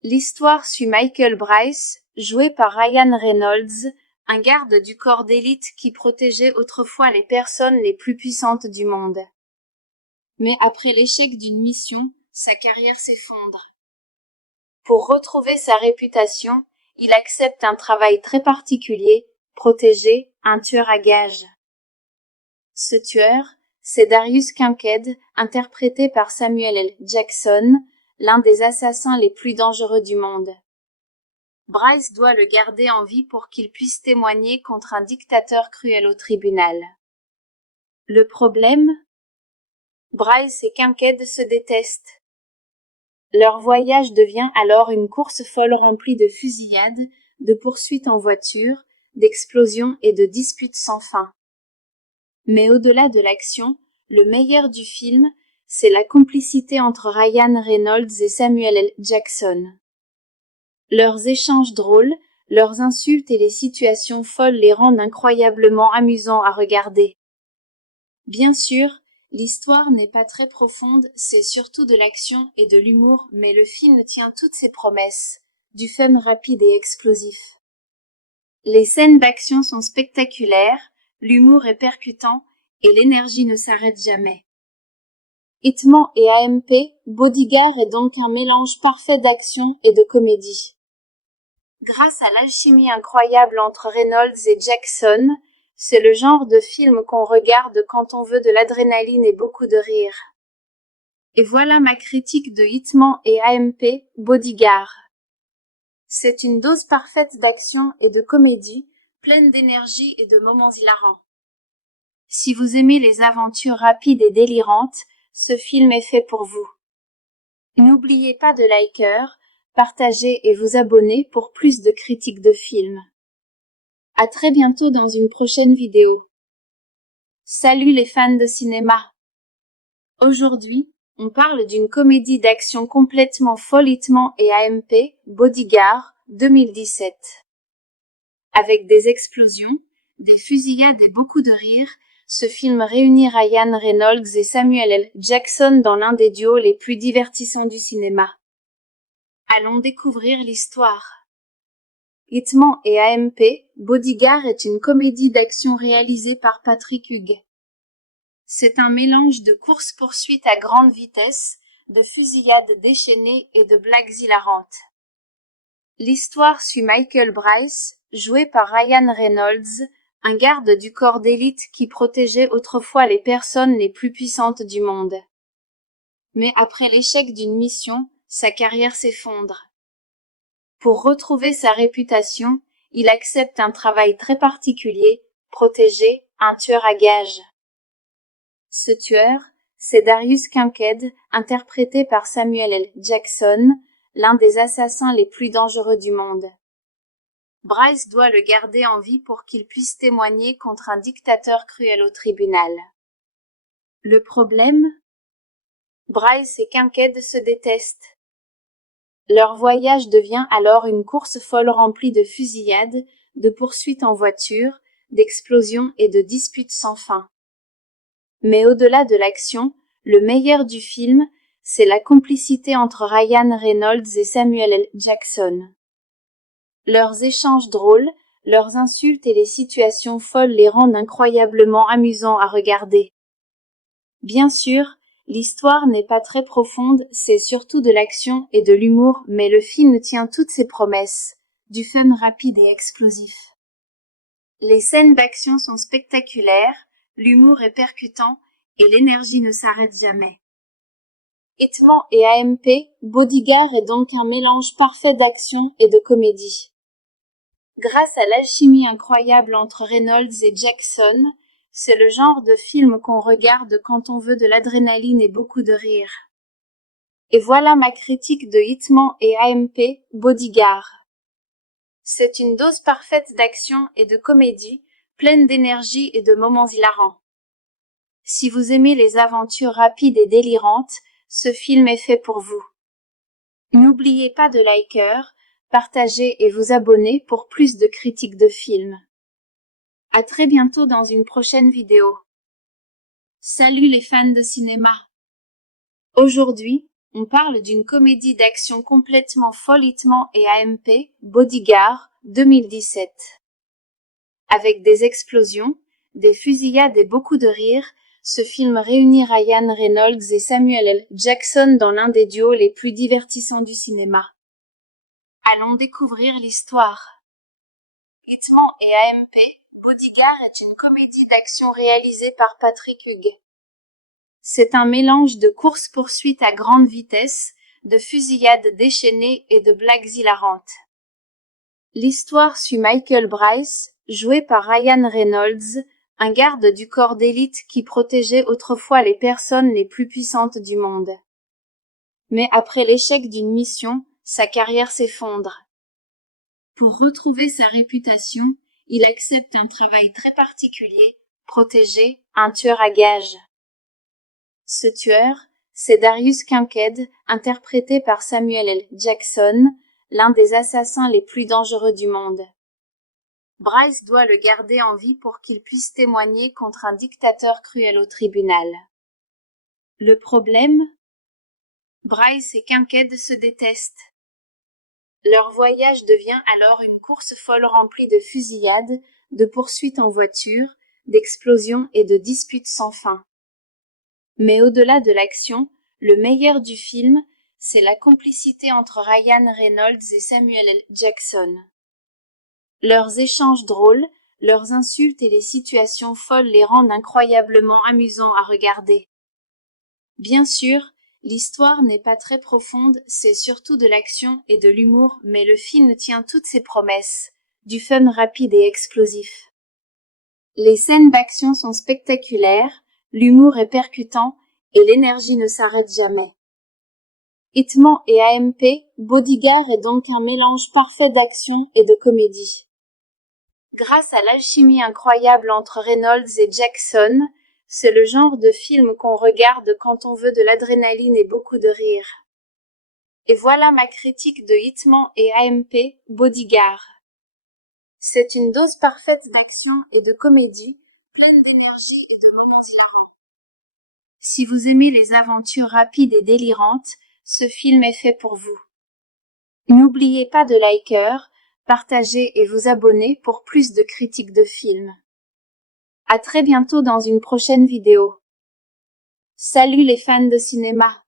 L'histoire suit Michael Bryce, joué par Ryan Reynolds, un garde du corps d'élite qui protégeait autrefois les personnes les plus puissantes du monde. Mais après l'échec d'une mission, sa carrière s'effondre. Pour retrouver sa réputation, il accepte un travail très particulier, protéger un tueur à gages. Ce tueur, c'est Darius Kincaid, interprété par Samuel L. Jackson, l'un des assassins les plus dangereux du monde. Bryce doit le garder en vie pour qu'il puisse témoigner contre un dictateur cruel au tribunal. Le problème? Bryce et Kincaid se détestent. Leur voyage devient alors une course folle remplie de fusillades, de poursuites en voiture, d'explosions et de disputes sans fin. Mais au-delà de l'action, le meilleur du film, c'est la complicité entre Ryan Reynolds et Samuel L. Jackson. Leurs échanges drôles, leurs insultes et les situations folles les rendent incroyablement amusants à regarder. Bien sûr, l'histoire n'est pas très profonde, c'est surtout de l'action et de l'humour, mais le film tient toutes ses promesses, du fun rapide et explosif. Les scènes d'action sont spectaculaires, l'humour est percutant, et l'énergie ne s'arrête jamais. Hitman et AMP, Bodyguard est donc un mélange parfait d'action et de comédie. Grâce à l'alchimie incroyable entre Reynolds et Jackson, c'est le genre de film qu'on regarde quand on veut de l'adrénaline et beaucoup de rire. Et voilà ma critique de Hitman et AMP, Bodyguard. C'est une dose parfaite d'action et de comédie, pleine d'énergie et de moments hilarants. Si vous aimez les aventures rapides et délirantes, ce film est fait pour vous. N'oubliez pas de liker, partager et vous abonner pour plus de critiques de films. À très bientôt dans une prochaine vidéo. Salut les fans de cinéma. Aujourd'hui, on parle d'une comédie d'action complètement folle Hitman et AMP, Bodyguard, 2017. Avec des explosions, des fusillades et beaucoup de rires, ce film réunit Ryan Reynolds et Samuel L. Jackson dans l'un des duos les plus divertissants du cinéma. Allons découvrir l'histoire. Hitman et AMP, Bodyguard est une comédie d'action réalisée par Patrick Hugues. C'est un mélange de courses-poursuites à grande vitesse, de fusillades déchaînées et de blagues hilarantes. L'histoire suit Michael Bryce, joué par Ryan Reynolds, un garde du corps d'élite qui protégeait autrefois les personnes les plus puissantes du monde. Mais après l'échec d'une mission, sa carrière s'effondre. Pour retrouver sa réputation, il accepte un travail très particulier, protéger un tueur à gages. Ce tueur, c'est Darius Kincaid, interprété par Samuel L. Jackson, l'un des assassins les plus dangereux du monde. Bryce doit le garder en vie pour qu'il puisse témoigner contre un dictateur cruel au tribunal. Le problème? Bryce et Kincaid se détestent. Leur voyage devient alors une course folle remplie de fusillades, de poursuites en voiture, d'explosions et de disputes sans fin. Mais au-delà de l'action, le meilleur du film, c'est la complicité entre Ryan Reynolds et Samuel L. Jackson. Leurs échanges drôles, leurs insultes et les situations folles les rendent incroyablement amusants à regarder. Bien sûr, l'histoire n'est pas très profonde, c'est surtout de l'action et de l'humour, mais le film tient toutes ses promesses, du fun rapide et explosif. Les scènes d'action sont spectaculaires, l'humour est percutant, et l'énergie ne s'arrête jamais. Hitman et AMP, Bodyguard est donc un mélange parfait d'action et de comédie. Grâce à l'alchimie incroyable entre Reynolds et Jackson, c'est le genre de film qu'on regarde quand on veut de l'adrénaline et beaucoup de rire. Et voilà ma critique de Hitman et AMP, Bodyguard. C'est une dose parfaite d'action et de comédie, pleine d'énergie et de moments hilarants. Si vous aimez les aventures rapides et délirantes, ce film est fait pour vous. N'oubliez pas de liker, partager et vous abonner pour plus de critiques de films. À très bientôt dans une prochaine vidéo. Salut les fans de cinéma. Aujourd'hui, on parle d'une comédie d'action complètement folle Hitman et AMP, Bodyguard, 2017. Avec des explosions, des fusillades et beaucoup de rires, ce film réunit Ryan Reynolds et Samuel L. Jackson dans l'un des duos les plus divertissants du cinéma. Allons découvrir l'histoire. Hitman et AMP, Bodyguard est une comédie d'action réalisée par Patrick Hugues. C'est un mélange de course-poursuite à grande vitesse, de fusillades déchaînées et de blagues hilarantes. L'histoire suit Michael Bryce, joué par Ryan Reynolds, un garde du corps d'élite qui protégeait autrefois les personnes les plus puissantes du monde. Mais après l'échec d'une mission, sa carrière s'effondre. Pour retrouver sa réputation, il accepte un travail très particulier, protéger un tueur à gages. Ce tueur, c'est Darius Kincaid, interprété par Samuel L. Jackson, l'un des assassins les plus dangereux du monde. Bryce doit le garder en vie pour qu'il puisse témoigner contre un dictateur cruel au tribunal. Le problème? Bryce et Kincaid se détestent. Leur voyage devient alors une course folle remplie de fusillades, de poursuites en voiture, d'explosions et de disputes sans fin. Mais au-delà de l'action, le meilleur du film, c'est la complicité entre Ryan Reynolds et Samuel L. Jackson. Leurs échanges drôles, leurs insultes et les situations folles les rendent incroyablement amusants à regarder. Bien sûr, l'histoire n'est pas très profonde, c'est surtout de l'action et de l'humour, mais le film tient toutes ses promesses, du fun rapide et explosif. Les scènes d'action sont spectaculaires, l'humour est percutant, et l'énergie ne s'arrête jamais. Hitman et AMP, Bodyguard est donc un mélange parfait d'action et de comédie. Grâce à l'alchimie incroyable entre Reynolds et Jackson, c'est le genre de film qu'on regarde quand on veut de l'adrénaline et beaucoup de rire. Et voilà ma critique de Hitman et AMP, Bodyguard. C'est une dose parfaite d'action et de comédie, pleine d'énergie et de moments hilarants. Si vous aimez les aventures rapides et délirantes, ce film est fait pour vous. N'oubliez pas de liker, partager et vous abonner pour plus de critiques de films. À très bientôt dans une prochaine vidéo. Salut les fans de cinéma.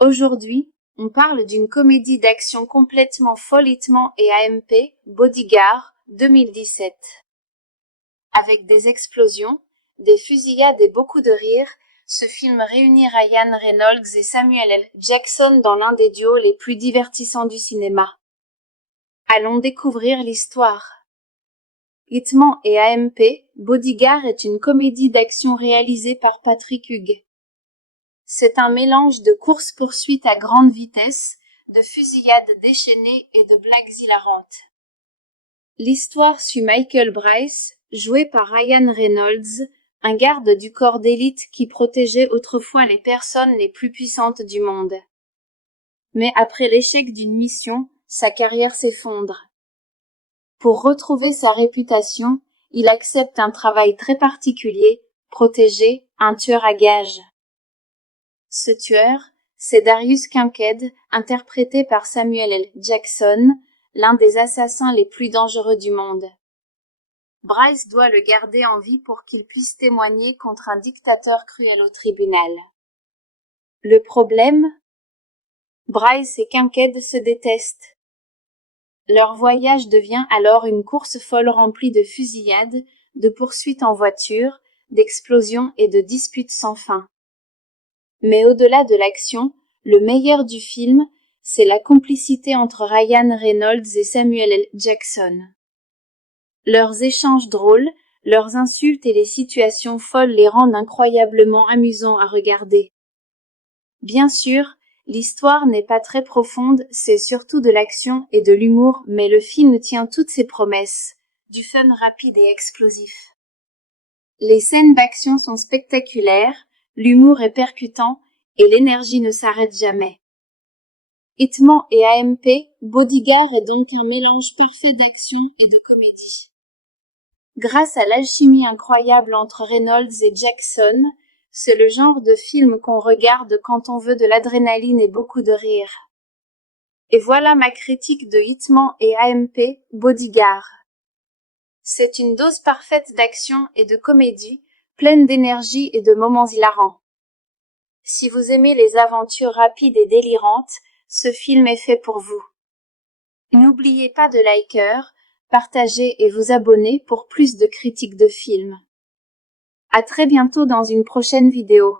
Aujourd'hui, on parle d'une comédie d'action complètement folle Hitman et AMP, Bodyguard, 2017. Avec des explosions, des fusillades et beaucoup de rires, ce film réunit Ryan Reynolds et Samuel L. Jackson dans l'un des duos les plus divertissants du cinéma. Allons découvrir l'histoire. Hitman et AMP, Bodyguard est une comédie d'action réalisée par Patrick Hugues. C'est un mélange de course-poursuite à grande vitesse, de fusillades déchaînées et de blagues hilarantes. L'histoire suit Michael Bryce, joué par Ryan Reynolds, un garde du corps d'élite qui protégeait autrefois les personnes les plus puissantes du monde. Mais après l'échec d'une mission, sa carrière s'effondre. Pour retrouver sa réputation, il accepte un travail très particulier, protéger un tueur à gages. Ce tueur, c'est Darius Kincaid, interprété par Samuel L. Jackson, l'un des assassins les plus dangereux du monde. Bryce doit le garder en vie pour qu'il puisse témoigner contre un dictateur cruel au tribunal. Le problème? Bryce et Kincaid se détestent. Leur voyage devient alors une course folle remplie de fusillades, de poursuites en voiture, d'explosions et de disputes sans fin. Mais au-delà de l'action, le meilleur du film, c'est la complicité entre Ryan Reynolds et Samuel L. Jackson. Leurs échanges drôles, leurs insultes et les situations folles les rendent incroyablement amusants à regarder. Bien sûr, l'histoire n'est pas très profonde, c'est surtout de l'action et de l'humour, mais le film tient toutes ses promesses, du fun rapide et explosif. Les scènes d'action sont spectaculaires, l'humour est percutant, et l'énergie ne s'arrête jamais. Hitman et AMP, Bodyguard est donc un mélange parfait d'action et de comédie. Grâce à l'alchimie incroyable entre Reynolds et Jackson, c'est le genre de film qu'on regarde quand on veut de l'adrénaline et beaucoup de rire. Et voilà ma critique de Hitman et AMP, Bodyguard. C'est une dose parfaite d'action et de comédie, pleine d'énergie et de moments hilarants. Si vous aimez les aventures rapides et délirantes, ce film est fait pour vous. N'oubliez pas de liker, partager et vous abonner pour plus de critiques de films. À très bientôt dans une prochaine vidéo.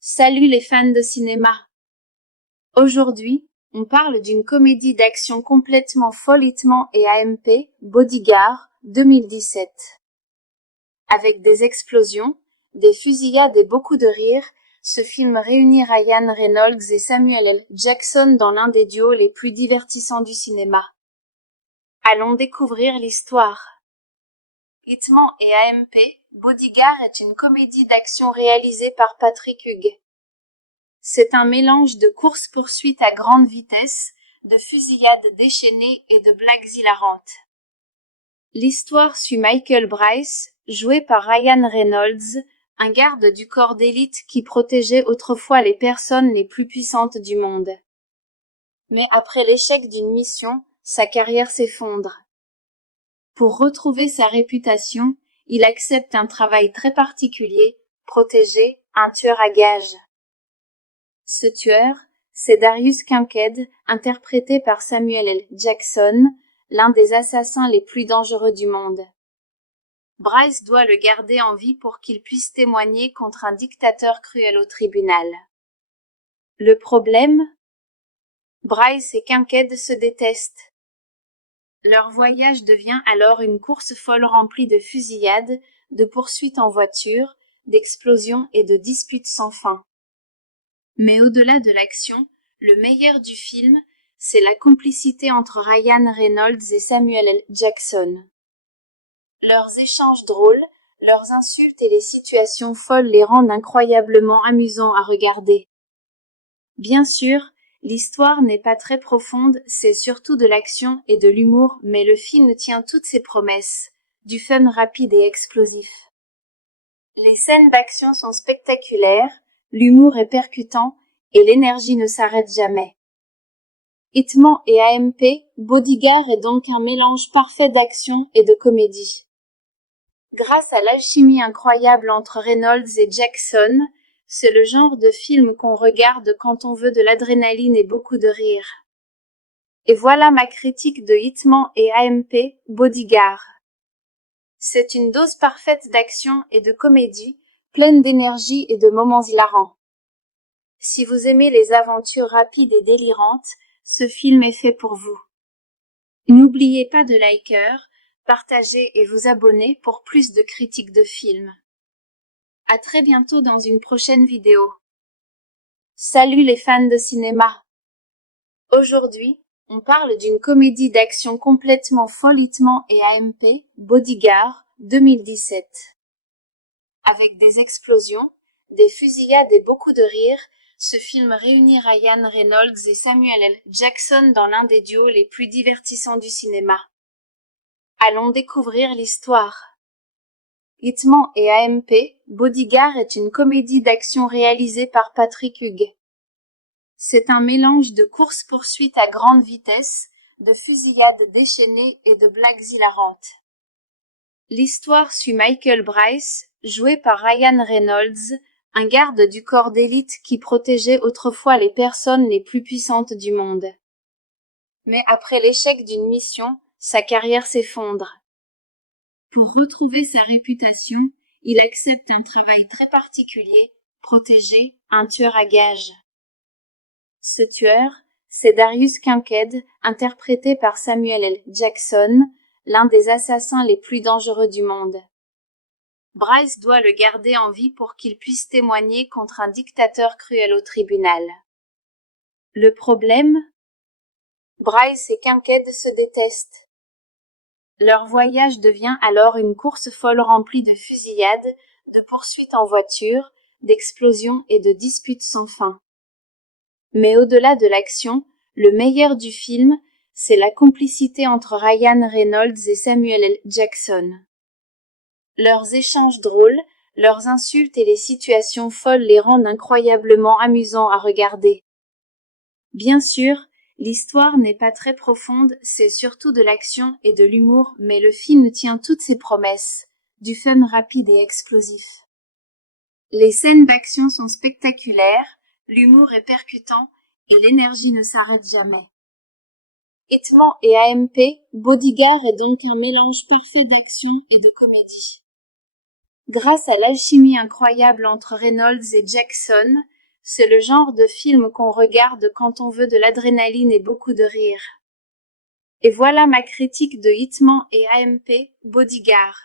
Salut les fans de cinéma. Aujourd'hui, on parle d'une comédie d'action complètement folle Hitman et AMP, Bodyguard, 2017. Avec des explosions, des fusillades et beaucoup de rires, ce film réunit Ryan Reynolds et Samuel L. Jackson dans l'un des duos les plus divertissants du cinéma. Allons découvrir l'histoire. Hitman et AMP, Bodyguard est une comédie d'action réalisée par Patrick Hugues. C'est un mélange de course-poursuite à grande vitesse, de fusillades déchaînées et de blagues hilarantes. L'histoire suit Michael Bryce, joué par Ryan Reynolds, un garde du corps d'élite qui protégeait autrefois les personnes les plus puissantes du monde. Mais après l'échec d'une mission, sa carrière s'effondre. Pour retrouver sa réputation, il accepte un travail très particulier, protéger un tueur à gages. Ce tueur, c'est Darius Kincaid, interprété par Samuel L. Jackson, l'un des assassins les plus dangereux du monde. Bryce doit le garder en vie pour qu'il puisse témoigner contre un dictateur cruel au tribunal. Le problème? Bryce et Kincaid se détestent. Leur voyage devient alors une course folle remplie de fusillades, de poursuites en voiture, d'explosions et de disputes sans fin. Mais au-delà de l'action, le meilleur du film, c'est la complicité entre Ryan Reynolds et Samuel L. Jackson. Leurs échanges drôles, leurs insultes et les situations folles les rendent incroyablement amusants à regarder. Bien sûr, l'histoire n'est pas très profonde, c'est surtout de l'action et de l'humour, mais le film tient toutes ses promesses, du fun rapide et explosif. Les scènes d'action sont spectaculaires, l'humour est percutant, et l'énergie ne s'arrête jamais. Hitman et AMP, Bodyguard est donc un mélange parfait d'action et de comédie. Grâce à l'alchimie incroyable entre Reynolds et Jackson, C'est le genre de film qu'on regarde quand on veut de l'adrénaline et beaucoup de rire. Et voilà ma critique de Hitman et AMP, Bodyguard. C'est une dose parfaite d'action et de comédie, pleine d'énergie et de moments hilarants. Si vous aimez les aventures rapides et délirantes, ce film est fait pour vous. N'oubliez pas de liker, partager et vous abonner pour plus de critiques de films. À très bientôt dans une prochaine vidéo. Salut les fans de cinéma. Aujourd'hui, on parle d'une comédie d'action complètement folle Hitman et AMP, Bodyguard, 2017. Avec des explosions, des fusillades et beaucoup de rire, ce film réunit Ryan Reynolds et Samuel L. Jackson dans l'un des duos les plus divertissants du cinéma. Allons découvrir l'histoire. Hitman et AMP, Bodyguard est une comédie d'action réalisée par Patrick Hugues. C'est un mélange de course-poursuite à grande vitesse, de fusillades déchaînées et de blagues hilarantes. L'histoire suit Michael Bryce, joué par Ryan Reynolds, un garde du corps d'élite qui protégeait autrefois les personnes les plus puissantes du monde. Mais après l'échec d'une mission, sa carrière s'effondre. Pour retrouver sa réputation, il accepte un travail très particulier, protéger un tueur à gages. Ce tueur, c'est Darius Kincaid, interprété par Samuel L. Jackson, l'un des assassins les plus dangereux du monde. Bryce doit le garder en vie pour qu'il puisse témoigner contre un dictateur cruel au tribunal. Le problème? Bryce et Kincaid se détestent. Leur voyage devient alors une course folle remplie de fusillades, de poursuites en voiture, d'explosions et de disputes sans fin. Mais au-delà de l'action, le meilleur du film, c'est la complicité entre Ryan Reynolds et Samuel L. Jackson. Leurs échanges drôles, leurs insultes et les situations folles les rendent incroyablement amusants à regarder. Bien sûr, l'histoire n'est pas très profonde, c'est surtout de l'action et de l'humour, mais le film tient toutes ses promesses, du fun rapide et explosif. Les scènes d'action sont spectaculaires, l'humour est percutant, et l'énergie ne s'arrête jamais. Hitman et AMP, Bodyguard est donc un mélange parfait d'action et de comédie. Grâce à l'alchimie incroyable entre Reynolds et Jackson, c'est le genre de film qu'on regarde quand on veut de l'adrénaline et beaucoup de rire. Et voilà ma critique de Hitman et AMP, Bodyguard.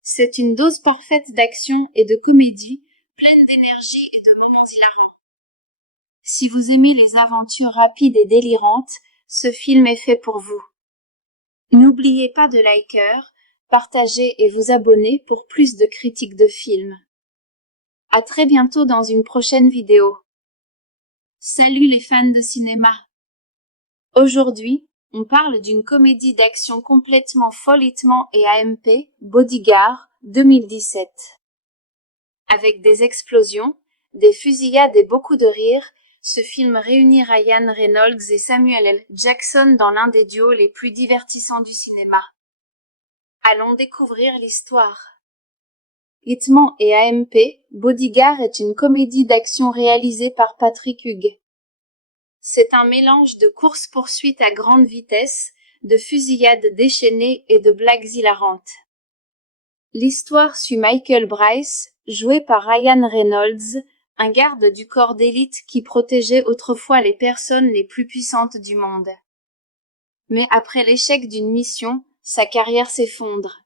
C'est une dose parfaite d'action et de comédie, pleine d'énergie et de moments hilarants. Si vous aimez les aventures rapides et délirantes, ce film est fait pour vous. N'oubliez pas de liker, partager et vous abonner pour plus de critiques de films. À très bientôt dans une prochaine vidéo. Salut les fans de cinéma. Aujourd'hui, on parle d'une comédie d'action complètement folle Hitman et AMP, Bodyguard, 2017. Avec des explosions, des fusillades et beaucoup de rire, ce film réunit Ryan Reynolds et Samuel L. Jackson dans l'un des duos les plus divertissants du cinéma. Allons découvrir l'histoire. Hitman et AMP, Bodyguard est une comédie d'action réalisée par Patrick Hugues. C'est un mélange de course-poursuite à grande vitesse, de fusillades déchaînées et de blagues hilarantes. L'histoire suit Michael Bryce, joué par Ryan Reynolds, un garde du corps d'élite qui protégeait autrefois les personnes les plus puissantes du monde. Mais après l'échec d'une mission, sa carrière s'effondre.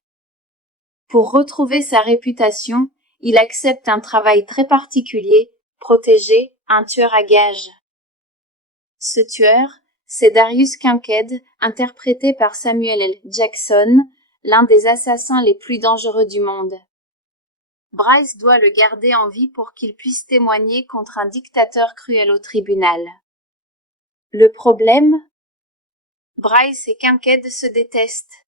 Pour retrouver sa réputation, il accepte un travail très particulier, protéger un tueur à gages. Ce tueur, c'est Darius Kincaid, interprété par Samuel L. Jackson, l'un des assassins les plus dangereux du monde. Bryce doit le garder en vie pour qu'il puisse témoigner contre un dictateur cruel au tribunal. Le problème? Bryce et Kincaid se détestent.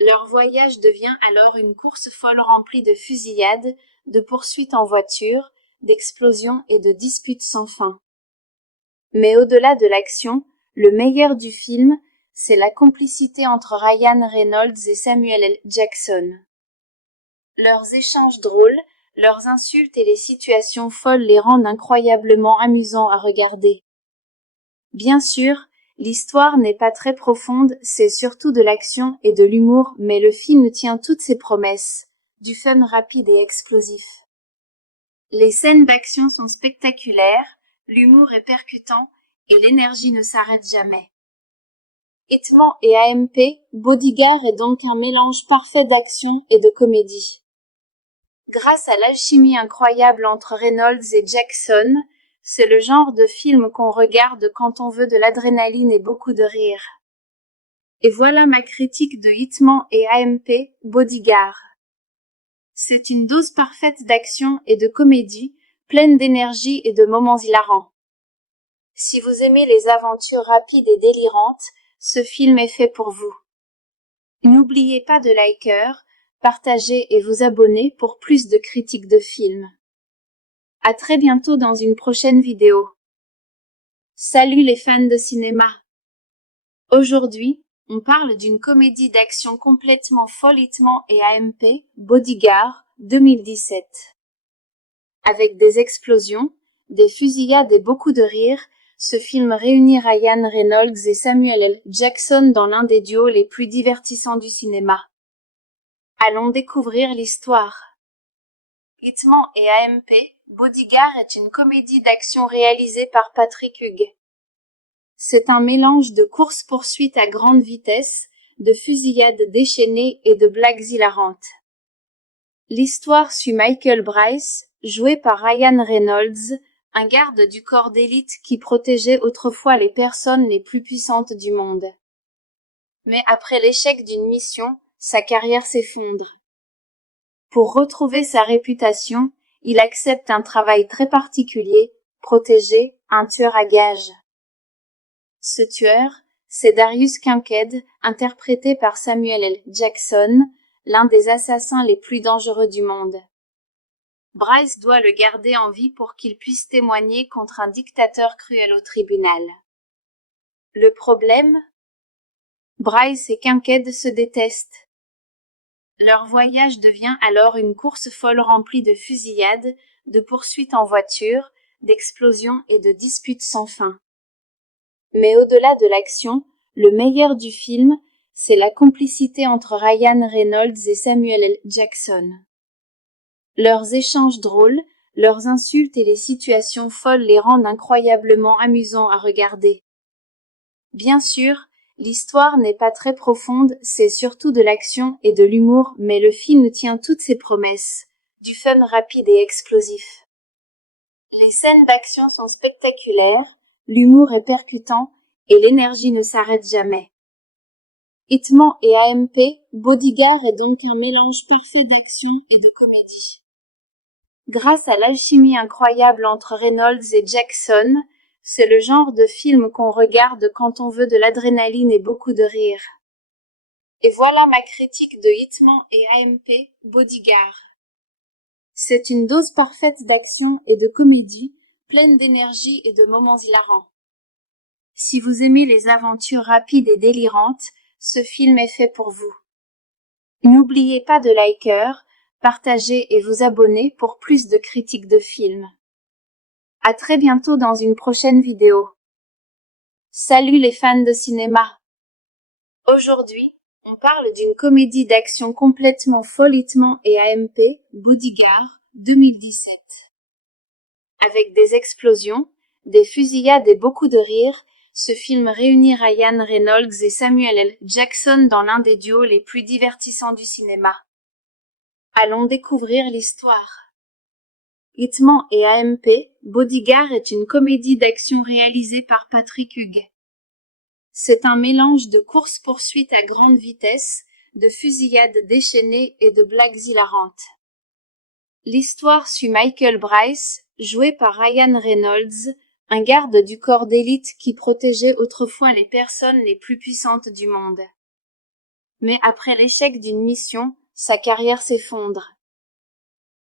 Leur voyage devient alors une course folle remplie de fusillades, de poursuites en voiture, d'explosions et de disputes sans fin. Mais au-delà de l'action, le meilleur du film, c'est la complicité entre Ryan Reynolds et Samuel L. Jackson. Leurs échanges drôles, leurs insultes et les situations folles les rendent incroyablement amusants à regarder. Bien sûr, l'histoire n'est pas très profonde, c'est surtout de l'action et de l'humour, mais le film tient toutes ses promesses, du fun rapide et explosif. Les scènes d'action sont spectaculaires, l'humour est percutant, et l'énergie ne s'arrête jamais. Hitman et AMP, Bodyguard est donc un mélange parfait d'action et de comédie. Grâce à l'alchimie incroyable entre Reynolds et Jackson, c'est le genre de film qu'on regarde quand on veut de l'adrénaline et beaucoup de rire. Et voilà ma critique de Hitman et AMP, Bodyguard. C'est une dose parfaite d'action et de comédie, pleine d'énergie et de moments hilarants. Si vous aimez les aventures rapides et délirantes, ce film est fait pour vous. N'oubliez pas de liker, partager et vous abonner pour plus de critiques de films. À très bientôt dans une prochaine vidéo. Salut les fans de cinéma. Aujourd'hui, on parle d'une comédie d'action complètement folle Hitman et AMP, Bodyguard, 2017. Avec des explosions, des fusillades et beaucoup de rires, ce film réunit Ryan Reynolds et Samuel L. Jackson dans l'un des duos les plus divertissants du cinéma. Allons découvrir l'histoire. Hitman et AMP, Bodyguard est une comédie d'action réalisée par Patrick Hugues. C'est un mélange de course-poursuite à grande vitesse, de fusillades déchaînées et de blagues hilarantes. L'histoire suit Michael Bryce, joué par Ryan Reynolds, un garde du corps d'élite qui protégeait autrefois les personnes les plus puissantes du monde. Mais après l'échec d'une mission, sa carrière s'effondre. Pour retrouver sa réputation, il accepte un travail très particulier, protéger un tueur à gages. Ce tueur, c'est Darius Kincaid, interprété par Samuel L. Jackson, l'un des assassins les plus dangereux du monde. Bryce doit le garder en vie pour qu'il puisse témoigner contre un dictateur cruel au tribunal. Le problème? Bryce et Kincaid se détestent. Leur voyage devient alors une course folle remplie de fusillades, de poursuites en voiture, d'explosions et de disputes sans fin. Mais au-delà de l'action, le meilleur du film, c'est la complicité entre Ryan Reynolds et Samuel L. Jackson. Leurs échanges drôles, leurs insultes et les situations folles les rendent incroyablement amusants à regarder. Bien sûr, l'histoire n'est pas très profonde, c'est surtout de l'action et de l'humour, mais le film tient toutes ses promesses, du fun rapide et explosif. Les scènes d'action sont spectaculaires, l'humour est percutant, et l'énergie ne s'arrête jamais. Hitman et AMP, Bodyguard est donc un mélange parfait d'action et de comédie. Grâce à l'alchimie incroyable entre Reynolds et Jackson, c'est le genre de film qu'on regarde quand on veut de l'adrénaline et beaucoup de rire. Et voilà ma critique de Hitman et AMP, Bodyguard. C'est une dose parfaite d'action et de comédie, pleine d'énergie et de moments hilarants. Si vous aimez les aventures rapides et délirantes, ce film est fait pour vous. N'oubliez pas de liker, partager et vous abonner pour plus de critiques de films. À très bientôt dans une prochaine vidéo. Salut les fans de cinéma. Aujourd'hui, on parle d'une comédie d'action complètement folle Hitman et AMP, Bodyguard, 2017. Avec des explosions, des fusillades et beaucoup de rires, ce film réunit Ryan Reynolds et Samuel L. Jackson dans l'un des duos les plus divertissants du cinéma. Allons découvrir l'histoire. Hitman et AMP, Bodyguard est une comédie d'action réalisée par Patrick Hugues. C'est un mélange de course-poursuite à grande vitesse, de fusillades déchaînées et de blagues hilarantes. L'histoire suit Michael Bryce, joué par Ryan Reynolds, un garde du corps d'élite qui protégeait autrefois les personnes les plus puissantes du monde. Mais après l'échec d'une mission, sa carrière s'effondre.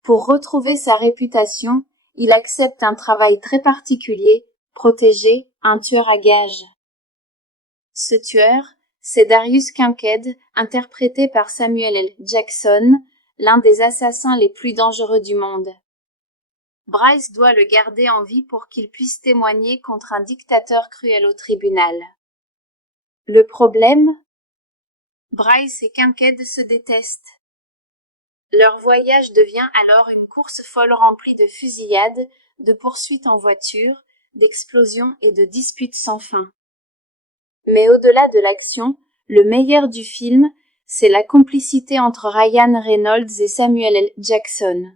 Pour retrouver sa réputation, il accepte un travail très particulier, protéger un tueur à gages. Ce tueur, c'est Darius Kincaid, interprété par Samuel L. Jackson, l'un des assassins les plus dangereux du monde. Bryce doit le garder en vie pour qu'il puisse témoigner contre un dictateur cruel au tribunal. Le problème? Bryce et Kincaid se détestent. Leur voyage devient alors une course folle remplie de fusillades, de poursuites en voiture, d'explosions et de disputes sans fin. Mais au-delà de l'action, le meilleur du film, c'est la complicité entre Ryan Reynolds et Samuel L. Jackson.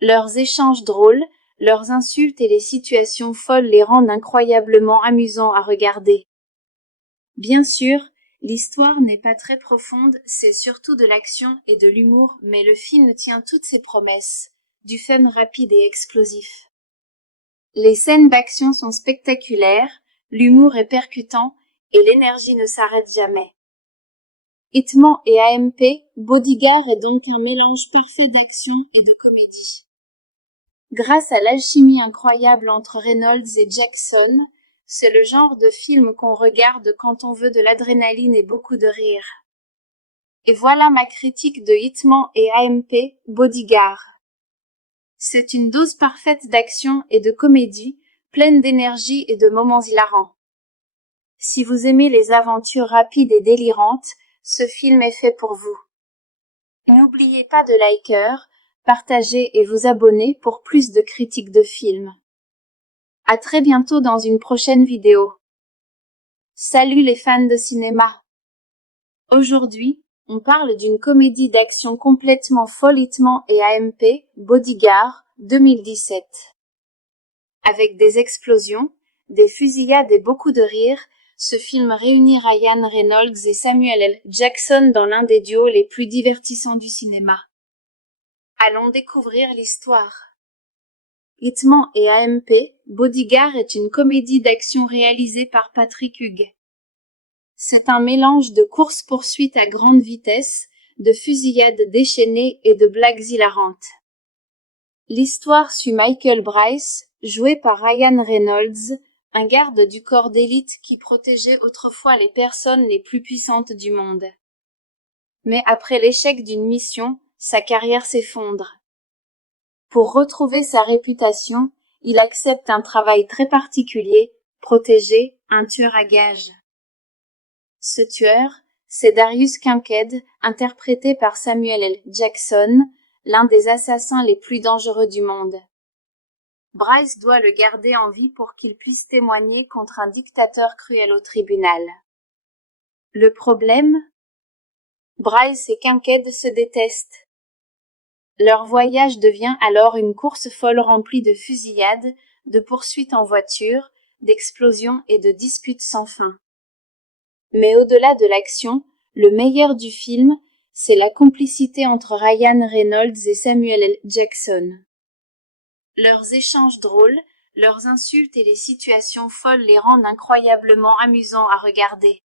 Leurs échanges drôles, leurs insultes et les situations folles les rendent incroyablement amusants à regarder. Bien sûr, l'histoire n'est pas très profonde, c'est surtout de l'action et de l'humour, mais le film tient toutes ses promesses, du fun rapide et explosif. Les scènes d'action sont spectaculaires, l'humour est percutant, et l'énergie ne s'arrête jamais. Hitman et AMP, Bodyguard est donc un mélange parfait d'action et de comédie. Grâce à l'alchimie incroyable entre Reynolds et Jackson, c'est le genre de film qu'on regarde quand on veut de l'adrénaline et beaucoup de rire. Et voilà ma critique de Hitman et AMP, Bodyguard. C'est une dose parfaite d'action et de comédie, pleine d'énergie et de moments hilarants. Si vous aimez les aventures rapides et délirantes, ce film est fait pour vous. N'oubliez pas de liker, partager et vous abonner pour plus de critiques de films. À très bientôt dans une prochaine vidéo. Salut les fans de cinéma. Aujourd'hui, on parle d'une comédie d'action complètement folle Hitman et AMP, Bodyguard, 2017. Avec des explosions, des fusillades et beaucoup de rires, ce film réunit Ryan Reynolds et Samuel L. Jackson dans l'un des duos les plus divertissants du cinéma. Allons découvrir l'histoire. Hitman et AMP, Bodyguard est une comédie d'action réalisée par Patrick Hugues. C'est un mélange de course-poursuite à grande vitesse, de fusillades déchaînées et de blagues hilarantes. L'histoire suit Michael Bryce, joué par Ryan Reynolds, un garde du corps d'élite qui protégeait autrefois les personnes les plus puissantes du monde. Mais après l'échec d'une mission, sa carrière s'effondre. Pour retrouver sa réputation, il accepte un travail très particulier, protéger un tueur à gages. Ce tueur, c'est Darius Kincaid, interprété par Samuel L. Jackson, l'un des assassins les plus dangereux du monde. Bryce doit le garder en vie pour qu'il puisse témoigner contre un dictateur cruel au tribunal. Le problème? Bryce et Kincaid se détestent. Leur voyage devient alors une course folle remplie de fusillades, de poursuites en voiture, d'explosions et de disputes sans fin. Mais au-delà de l'action, le meilleur du film, c'est la complicité entre Ryan Reynolds et Samuel L. Jackson. Leurs échanges drôles, leurs insultes et les situations folles les rendent incroyablement amusants à regarder.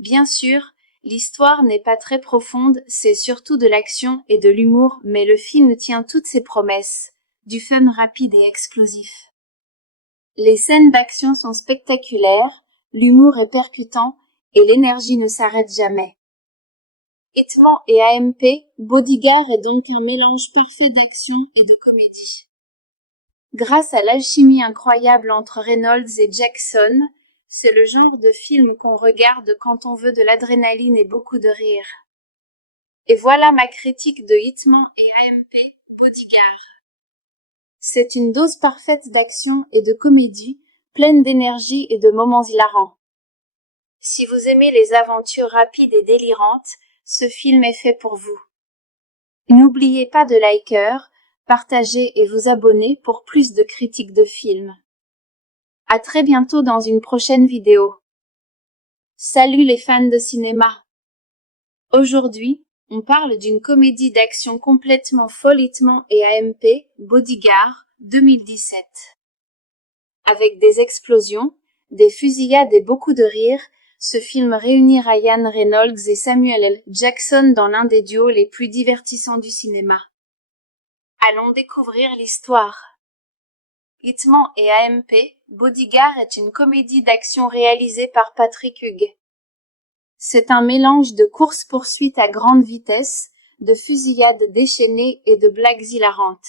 Bien sûr, l'histoire n'est pas très profonde, c'est surtout de l'action et de l'humour, mais le film tient toutes ses promesses, du fun rapide et explosif. Les scènes d'action sont spectaculaires, l'humour est percutant, et l'énergie ne s'arrête jamais. Hitman et AMP, Bodyguard est donc un mélange parfait d'action et de comédie. Grâce à l'alchimie incroyable entre Reynolds et Jackson, c'est le genre de film qu'on regarde quand on veut de l'adrénaline et beaucoup de rire. Et voilà ma critique de Hitman et AMP, Bodyguard. C'est une dose parfaite d'action et de comédie, pleine d'énergie et de moments hilarants. Si vous aimez les aventures rapides et délirantes, ce film est fait pour vous. N'oubliez pas de liker, partager et vous abonner pour plus de critiques de films. À très bientôt dans une prochaine vidéo. Salut les fans de cinéma. Aujourd'hui, on parle d'une comédie d'action complètement folle Hitman et AMP, Bodyguard, 2017. Avec des explosions, des fusillades et beaucoup de rires, ce film réunit Ryan Reynolds et Samuel L. Jackson dans l'un des duos les plus divertissants du cinéma. Allons découvrir l'histoire. Hitman et AMP, Bodyguard est une comédie d'action réalisée par Patrick Hugues. C'est un mélange de course-poursuite à grande vitesse, de fusillades déchaînées et de blagues hilarantes.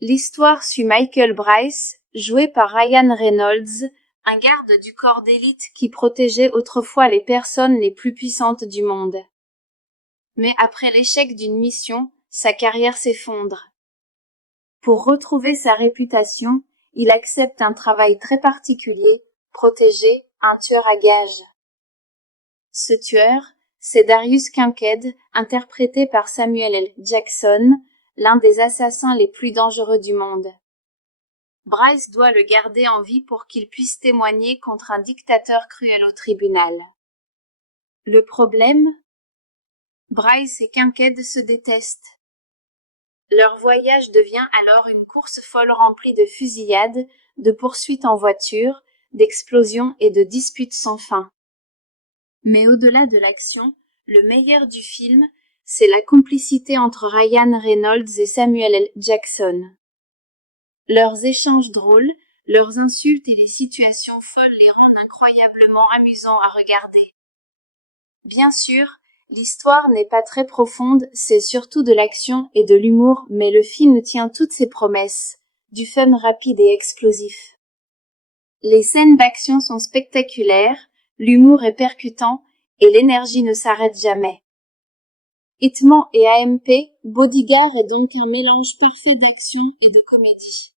L'histoire suit Michael Bryce, joué par Ryan Reynolds, un garde du corps d'élite qui protégeait autrefois les personnes les plus puissantes du monde. Mais après l'échec d'une mission, sa carrière s'effondre. Pour retrouver sa réputation, il accepte un travail très particulier, protéger un tueur à gages. Ce tueur, c'est Darius Kincaid, interprété par Samuel L. Jackson, l'un des assassins les plus dangereux du monde. Bryce doit le garder en vie pour qu'il puisse témoigner contre un dictateur cruel au tribunal. Le problème? Bryce et Kincaid se détestent. Leur voyage devient alors une course folle remplie de fusillades, de poursuites en voiture, d'explosions et de disputes sans fin. Mais au-delà de l'action, le meilleur du film, c'est la complicité entre Ryan Reynolds et Samuel L. Jackson. Leurs échanges drôles, leurs insultes et les situations folles les rendent incroyablement amusants à regarder. Bien sûr, l'histoire n'est pas très profonde, c'est surtout de l'action et de l'humour, mais le film tient toutes ses promesses, du fun rapide et explosif. Les scènes d'action sont spectaculaires, l'humour est percutant, et l'énergie ne s'arrête jamais. Hitman et AMP, Bodyguard est donc un mélange parfait d'action et de comédie.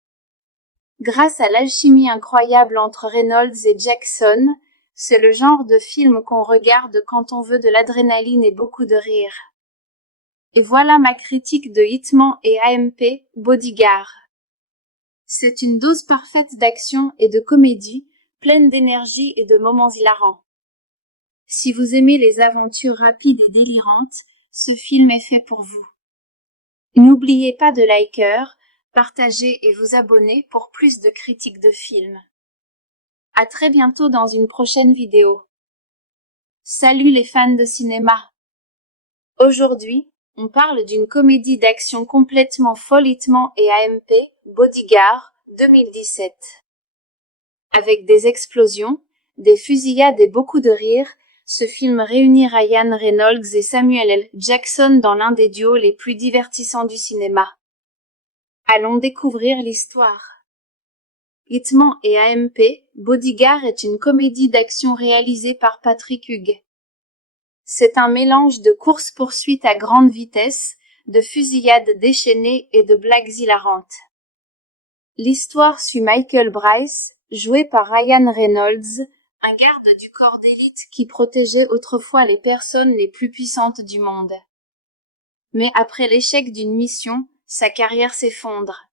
Grâce à l'alchimie incroyable entre Reynolds et Jackson, c'est le genre de film qu'on regarde quand on veut de l'adrénaline et beaucoup de rire. Et voilà ma critique de Hitman et AMP, Bodyguard. C'est une dose parfaite d'action et de comédie, pleine d'énergie et de moments hilarants. Si vous aimez les aventures rapides et délirantes, ce film est fait pour vous. N'oubliez pas de liker, partager et vous abonner pour plus de critiques de films. À très bientôt dans une prochaine vidéo. Salut les fans de cinéma. Aujourd'hui, on parle d'une comédie d'action complètement folle Hitman et AMP, Bodyguard, 2017. Avec des explosions, des fusillades et beaucoup de rire, ce film réunit Ryan Reynolds et Samuel L. Jackson dans l'un des duos les plus divertissants du cinéma. Allons découvrir l'histoire. Hitman et AMP, Bodyguard est une comédie d'action réalisée par Patrick Hugues. C'est un mélange de course-poursuite à grande vitesse, de fusillades déchaînées et de blagues hilarantes. L'histoire suit Michael Bryce, joué par Ryan Reynolds, un garde du corps d'élite qui protégeait autrefois les personnes les plus puissantes du monde. Mais après l'échec d'une mission, sa carrière s'effondre.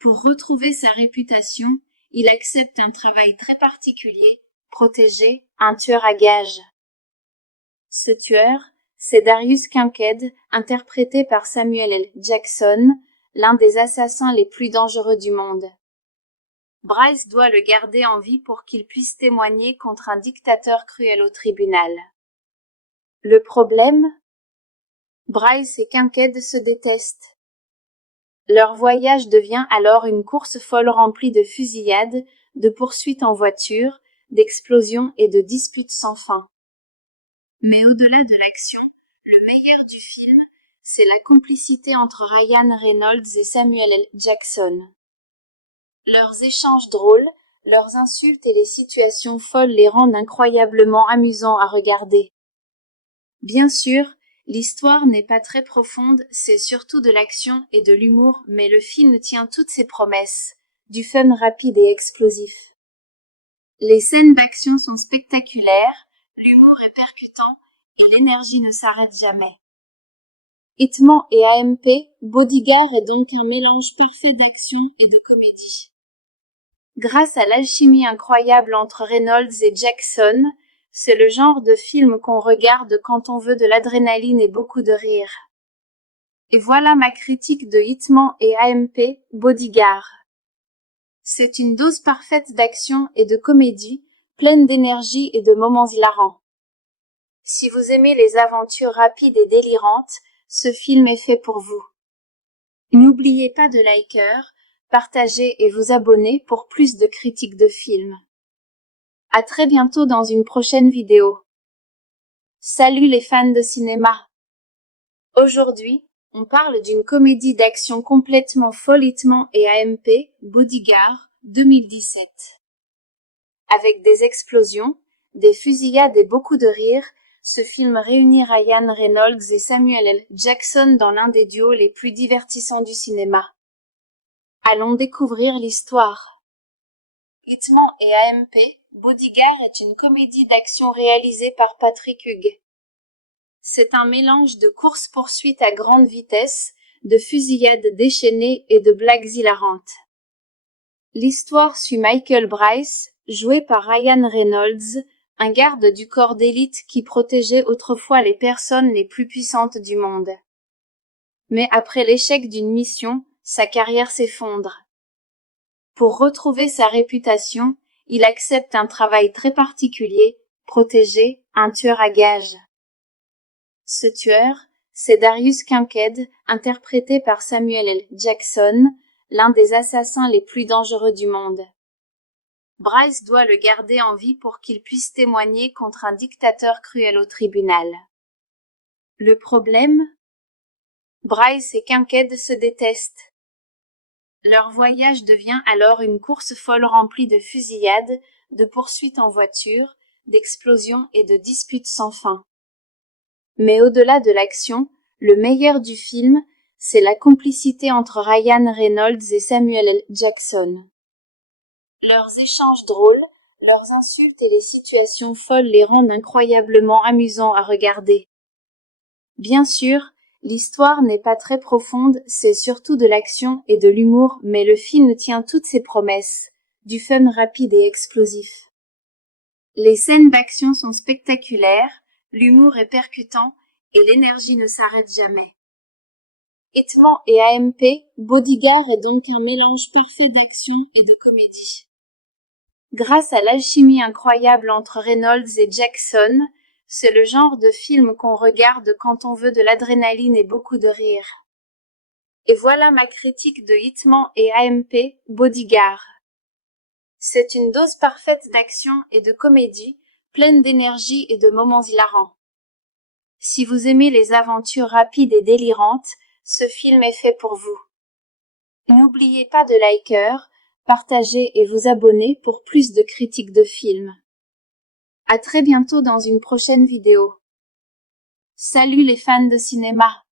Pour retrouver sa réputation, il accepte un travail très particulier, protéger un tueur à gages. Ce tueur, c'est Darius Kincaid, interprété par Samuel L. Jackson, l'un des assassins les plus dangereux du monde. Bryce doit le garder en vie pour qu'il puisse témoigner contre un dictateur cruel au tribunal. Le problème? Bryce et Kincaid se détestent. Leur voyage devient alors une course folle remplie de fusillades, de poursuites en voiture, d'explosions et de disputes sans fin. Mais au-delà de l'action, le meilleur du film, c'est la complicité entre Ryan Reynolds et Samuel L. Jackson. Leurs échanges drôles, leurs insultes et les situations folles les rendent incroyablement amusants à regarder. Bien sûr, l'histoire n'est pas très profonde, c'est surtout de l'action et de l'humour, mais le film tient toutes ses promesses, du fun rapide et explosif. Les scènes d'action sont spectaculaires, l'humour est percutant, et l'énergie ne s'arrête jamais. Hitman et AMP, Bodyguard est donc un mélange parfait d'action et de comédie. Grâce à l'alchimie incroyable entre Reynolds et Jackson, c'est le genre de film qu'on regarde quand on veut de l'adrénaline et beaucoup de rire. Et voilà ma critique de Hitman et AMP, Bodyguard. C'est une dose parfaite d'action et de comédie, pleine d'énergie et de moments hilarants. Si vous aimez les aventures rapides et délirantes, ce film est fait pour vous. N'oubliez pas de liker, partager et vous abonner pour plus de critiques de films. À très bientôt dans une prochaine vidéo. Salut les fans de cinéma. Aujourd'hui, on parle d'une comédie d'action complètement folle et AMP, Bodyguard, 2017. Avec des explosions, des fusillades et beaucoup de rires, ce film réunit Ryan Reynolds et Samuel L. Jackson dans l'un des duos les plus divertissants du cinéma. Allons découvrir l'histoire. Hitman et AMP, Bodyguard est une comédie d'action réalisée par Patrick Hugues. C'est un mélange de course-poursuite à grande vitesse, de fusillades déchaînées et de blagues hilarantes. L'histoire suit Michael Bryce, joué par Ryan Reynolds, un garde du corps d'élite qui protégeait autrefois les personnes les plus puissantes du monde. Mais après l'échec d'une mission, sa carrière s'effondre. Pour retrouver sa réputation, il accepte un travail très particulier, protéger un tueur à gages. Ce tueur, c'est Darius Kincaid, interprété par Samuel L. Jackson, l'un des assassins les plus dangereux du monde. Bryce doit le garder en vie pour qu'il puisse témoigner contre un dictateur cruel au tribunal. Le problème? Bryce et Kincaid se détestent. Leur voyage devient alors une course folle remplie de fusillades, de poursuites en voiture, d'explosions et de disputes sans fin. Mais au-delà de l'action, le meilleur du film, c'est la complicité entre Ryan Reynolds et Samuel L. Jackson. Leurs échanges drôles, leurs insultes et les situations folles les rendent incroyablement amusants à regarder. Bien sûr, l'histoire n'est pas très profonde, c'est surtout de l'action et de l'humour, mais le film tient toutes ses promesses, du fun rapide et explosif. Les scènes d'action sont spectaculaires, l'humour est percutant, et l'énergie ne s'arrête jamais. Hitman et AMP, Bodyguard est donc un mélange parfait d'action et de comédie. Grâce à l'alchimie incroyable entre Reynolds et Jackson, c'est le genre de film qu'on regarde quand on veut de l'adrénaline et beaucoup de rire. Et voilà ma critique de Hitman et AMP, Bodyguard. C'est une dose parfaite d'action et de comédie, pleine d'énergie et de moments hilarants. Si vous aimez les aventures rapides et délirantes, ce film est fait pour vous. N'oubliez pas de liker, partager et vous abonner pour plus de critiques de films. À très bientôt dans une prochaine vidéo. Salut les fans de cinéma.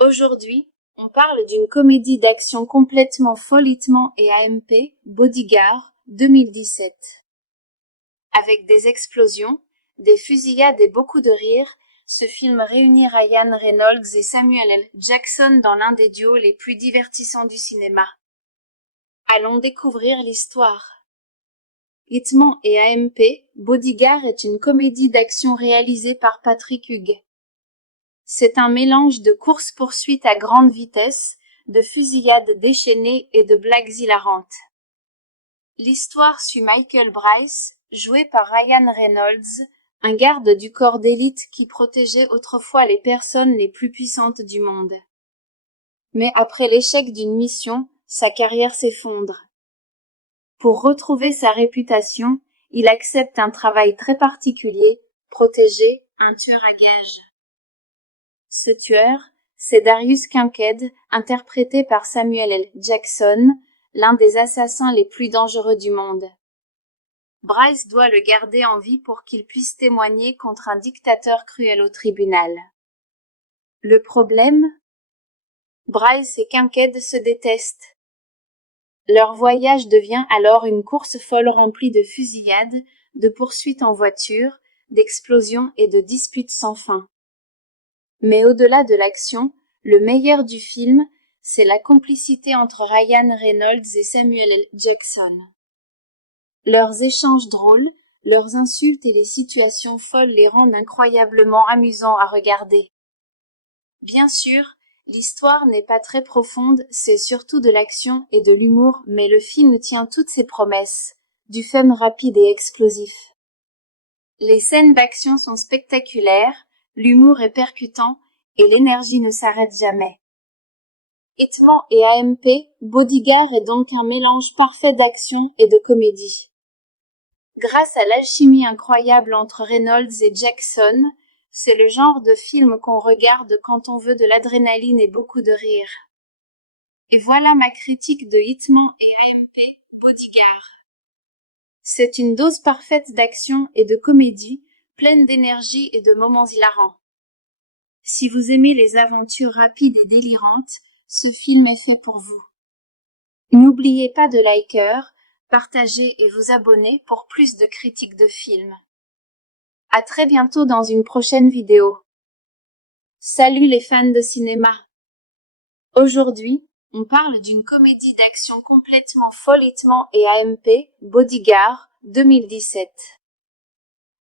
Aujourd'hui, on parle d'une comédie d'action complètement folle et AMP, Bodyguard, 2017. Avec des explosions, des fusillades et beaucoup de rires, ce film réunit Ryan Reynolds et Samuel L. Jackson dans l'un des duos les plus divertissants du cinéma. Allons découvrir l'histoire. Hitman et AMP, Bodyguard est une comédie d'action réalisée par Patrick Hugues. C'est un mélange de course-poursuite à grande vitesse, de fusillades déchaînées et de blagues hilarantes. L'histoire suit Michael Bryce, joué par Ryan Reynolds, un garde du corps d'élite qui protégeait autrefois les personnes les plus puissantes du monde. Mais après l'échec d'une mission, sa carrière s'effondre. Pour retrouver sa réputation, il accepte un travail très particulier, protéger un tueur à gages. Ce tueur, c'est Darius Kincaid, interprété par Samuel L. Jackson, l'un des assassins les plus dangereux du monde. Bryce doit le garder en vie pour qu'il puisse témoigner contre un dictateur cruel au tribunal. Le problème? Bryce et Kincaid se détestent. Leur voyage devient alors une course folle remplie de fusillades, de poursuites en voiture, d'explosions et de disputes sans fin. Mais au-delà de l'action, le meilleur du film, c'est la complicité entre Ryan Reynolds et Samuel L. Jackson. Leurs échanges drôles, leurs insultes et les situations folles les rendent incroyablement amusants à regarder. Bien sûr, l'histoire n'est pas très profonde, c'est surtout de l'action et de l'humour, mais le film tient toutes ses promesses, du fun rapide et explosif. Les scènes d'action sont spectaculaires, l'humour est percutant, et l'énergie ne s'arrête jamais. Hitman et AMP, Bodyguard est donc un mélange parfait d'action et de comédie. Grâce à l'alchimie incroyable entre Reynolds et Jackson, C'est le genre de film qu'on regarde quand on veut de l'adrénaline et beaucoup de rire. Et voilà ma critique de Hitman et AMP, Bodyguard. C'est une dose parfaite d'action et de comédie, pleine d'énergie et de moments hilarants. Si vous aimez les aventures rapides et délirantes, ce film est fait pour vous. N'oubliez pas de liker, partager et vous abonner pour plus de critiques de films. À très bientôt dans une prochaine vidéo. Salut les fans de cinéma. Aujourd'hui, on parle d'une comédie d'action complètement folle Hitman et AMP, Bodyguard, 2017.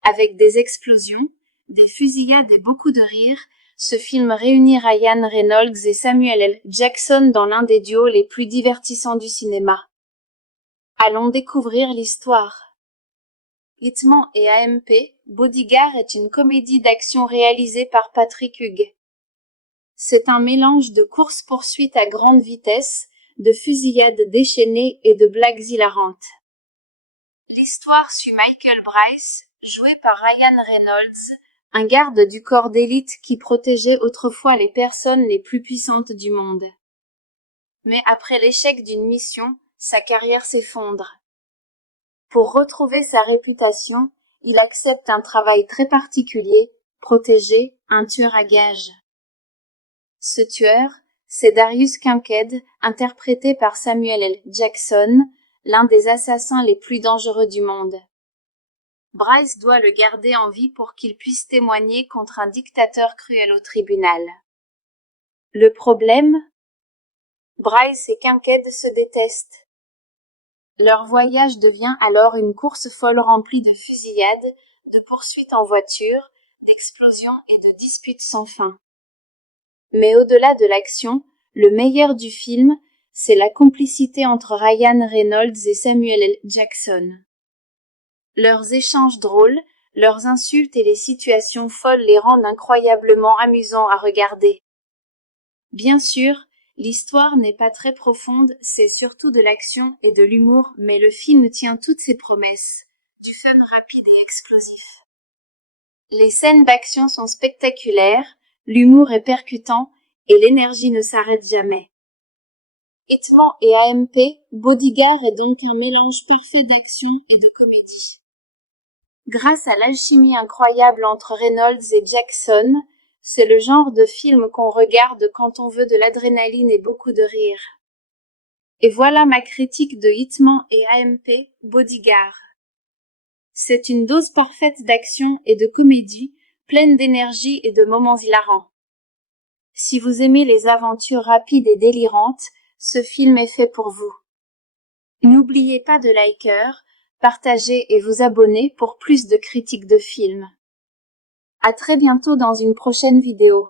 Avec des explosions, des fusillades et beaucoup de rires, ce film réunit Ryan Reynolds et Samuel L. Jackson dans l'un des duos les plus divertissants du cinéma. Allons découvrir l'histoire. Hitman et AMP, Bodyguard est une comédie d'action réalisée par Patrick Hugues. C'est un mélange de course-poursuite à grande vitesse, de fusillades déchaînées et de blagues hilarantes. L'histoire suit Michael Bryce, joué par Ryan Reynolds, un garde du corps d'élite qui protégeait autrefois les personnes les plus puissantes du monde. Mais après l'échec d'une mission, sa carrière s'effondre. Pour retrouver sa réputation, il accepte un travail très particulier, protéger un tueur à gages. Ce tueur, c'est Darius Kincaid, interprété par Samuel L. Jackson, l'un des assassins les plus dangereux du monde. Bryce doit le garder en vie pour qu'il puisse témoigner contre un dictateur cruel au tribunal. Le problème? Bryce et Kincaid se détestent. Leur voyage devient alors une course folle remplie de fusillades, de poursuites en voiture, d'explosions et de disputes sans fin. Mais au-delà de l'action, le meilleur du film, c'est la complicité entre Ryan Reynolds et Samuel L. Jackson. Leurs échanges drôles, leurs insultes et les situations folles les rendent incroyablement amusants à regarder. Bien sûr, l'histoire n'est pas très profonde, c'est surtout de l'action et de l'humour, mais le film tient toutes ses promesses, du fun rapide et explosif. Les scènes d'action sont spectaculaires, l'humour est percutant, et l'énergie ne s'arrête jamais. Hitman et AMP, Bodyguard est donc un mélange parfait d'action et de comédie. Grâce à l'alchimie incroyable entre Reynolds et Jackson, c'est le genre de film qu'on regarde quand on veut de l'adrénaline et beaucoup de rire. Et voilà ma critique de Hitman et AMP, Bodyguard. C'est une dose parfaite d'action et de comédie, pleine d'énergie et de moments hilarants. Si vous aimez les aventures rapides et délirantes, ce film est fait pour vous. N'oubliez pas de liker, partager et vous abonner pour plus de critiques de films. À très bientôt dans une prochaine vidéo.